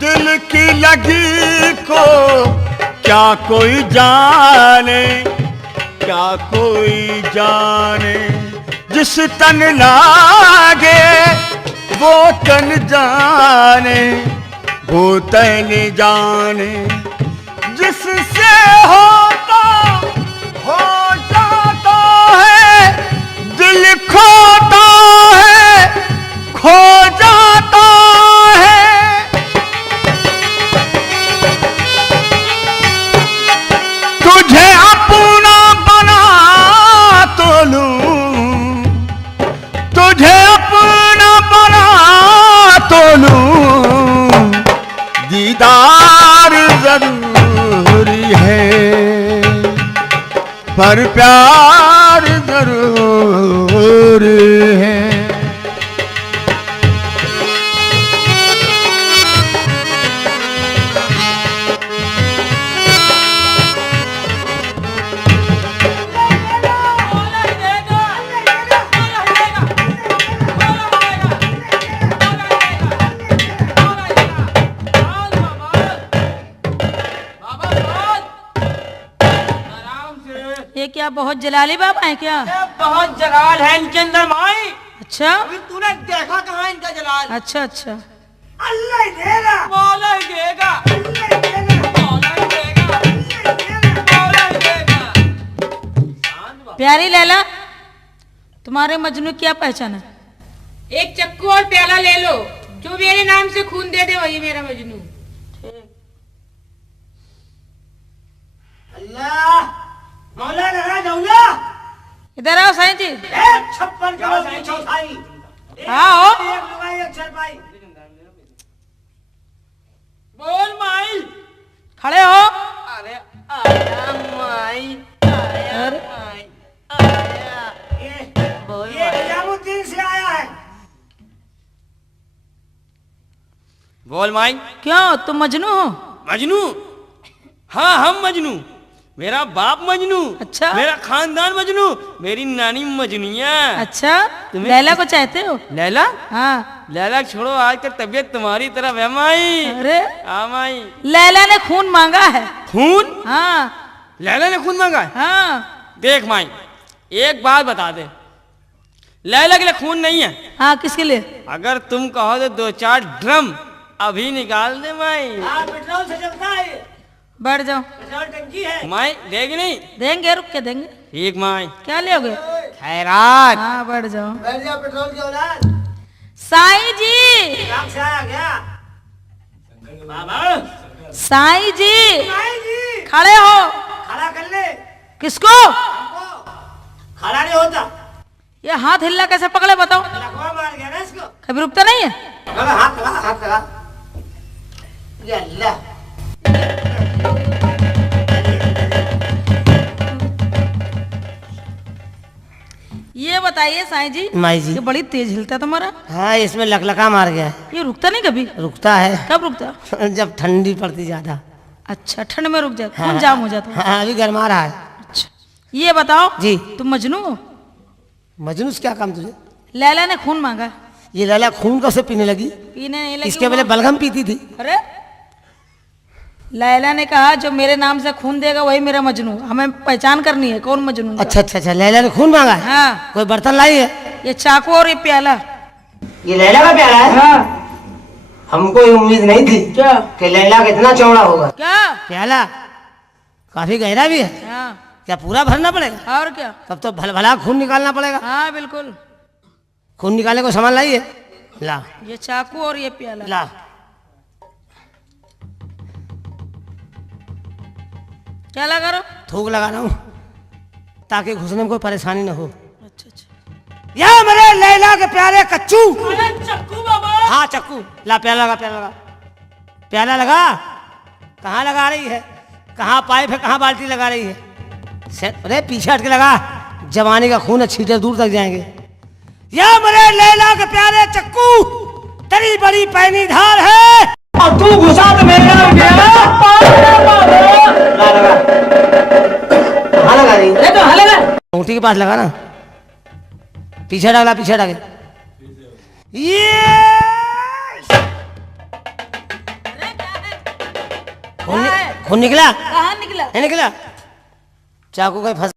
दिल की लगी को क्या कोई जाने, क्या कोई जाने, जिस तन लागे वो तन जाने, वो तन जाने, जिससे होता हो जाता है, दिल खोता है, खो जाता है। तुझे अपना बना तो लूं, तुझे अपना बना तो लूं, दीदार जरूरी है, पर प्यार जरूरी है। क्या बहुत जलाली बाबा है क्या? बहुत जलाल है इनके अंदर माई। अच्छा अभी तूने देखा कहाँ इनका जलाल? अच्छा अच्छा। अल्लाह ही देगा, मौला ही देगा, अल्लाह ही देगा, मौला ही देगा, मौला ही देगा। प्यारी लैला, तुम्हारे मजनू क्या पहचान है? एक चक्कू और प्याला ले लो, जो मेरे नाम से खून दे दे वही मेरा मजनू। अल्लाह मौला लगा दौला। इधर आओ साईं जी। 56 किलो की चौथाई। आओ। एक लुगाई एक चरपाई। बोल माई। खड़े हो। अरे आया माई, आया माई, आया। ये निजामुद्दीन से आया है। बोल माई। क्यों तुम मजनू हो? मजनू? हाँ हम मजनू। मेरा बाप मजनू। अच्छा। मेरा खानदान मजनू। मेरी नानी मजनुया। अच्छा लैला को चाहते हो? लैला? हाँ। लैला छोड़ो, आजकल तबीयत तुम्हारी तरफ है माई। अरे हाँ माई। लैला ने खून मांगा है। खून? हाँ। लैला ने खून मांगा है? हाँ। देख माई, एक बात बता दे, लैला के लिए खून नहीं है। हाँ किसके लिए? अगर तुम कहो तो 2-4 ड्रम अभी निकाल दे माई। पेट्रोल से चलता है। बढ़ जाओ। पेट्रोल टंकी है। माई देगी नहीं? देंगे, रुक के देंगे। ठीक माई। क्या लोगे? खैरात। हाँ बढ़ जाओ। बैठ जाओ पेट्रोल की औलाद। साईं जी। काम से आया क्या? बाबा। साईं जी। साईं जी। खड़े हो। खड़ा कर ले। किसको? खड़ा नहीं होता। ये हाथ हिलना कैसे पकड़े बताओ? लकवा मार गया ना इसको। कभी रुकता नहीं है? हाथ लगा, हाथ लगा। ये अल्लाह। ये बताइए साईं जी। माई जी। ये बड़ी तेज हिलता है तुम्हारा। हाँ इसमें लकलका मार गया। ये रुकता नहीं कभी? रुकता है। कब रुकता? जब ठंडी पड़ती ज्यादा। अच्छा ठंड में रुक जाता, हाँ, खून जाम हो जाता है। हाँ अभी गर्मा रहा है। अच्छा ये बताओ जी। तुम मजनू हो? मजनू से क्या काम तुझे? लैला ने खून मांगा। ये लैला खून कब से पीने लगी? पीने नहीं लगी। इसके पहले बलगम पीती थी। अरे लैला ने कहा जो मेरे नाम से खून देगा वही मेरा मजनू। हमें पहचान करनी है कौन मजनू है। अच्छा अच्छा अच्छा, लैला ने खून मांगा है? हाँ। कोई बर्तन लाई है? ये चाकू और ये प्याला। ये लैला का प्याला है? हाँ। हमको ये उम्मीद नहीं थी क्या कि लैला का इतना चौड़ा होगा। क्या प्याला काफी गहरा भी है। हाँ। क्या पूरा भरना पड़ेगा? और क्या? तब तो भला खून निकालना पड़ेगा। हाँ बिल्कुल। खून निकालने को सामान लाइए। ला ये चाकू और ये प्याला। ला। क्या लगा रहा? थूक लगा रहा हूँ ताकि घुसने में कोई परेशानी न हो। अच्छा अच्छा। या मेरे लैला के प्यारे कच्चू। चक्कू बाबा। हाँ चक्कू ला। प्याला लगा, प्याला लगा, प्याला लगा। कहाँ लगा रही है? कहाँ पाइप है, कहाँ बाल्टी लगा रही है? अरे पीछे हट के लगा, जवानी का खून छींटे दूर तक जाएंगे। या मेरे लैला के प्यारे चक्कू, तेरी बड़ी पैनी धार है और तू घुसा तो मेरा गया। लगा। कहाँ लगा रही? अरे कहाँ लगा? ऊँटी के पास लगा ना। पीछे डाला, पीछे डाले। ये खून निकला? कहाँ निकला? नहीं निकला। चाकू का फंस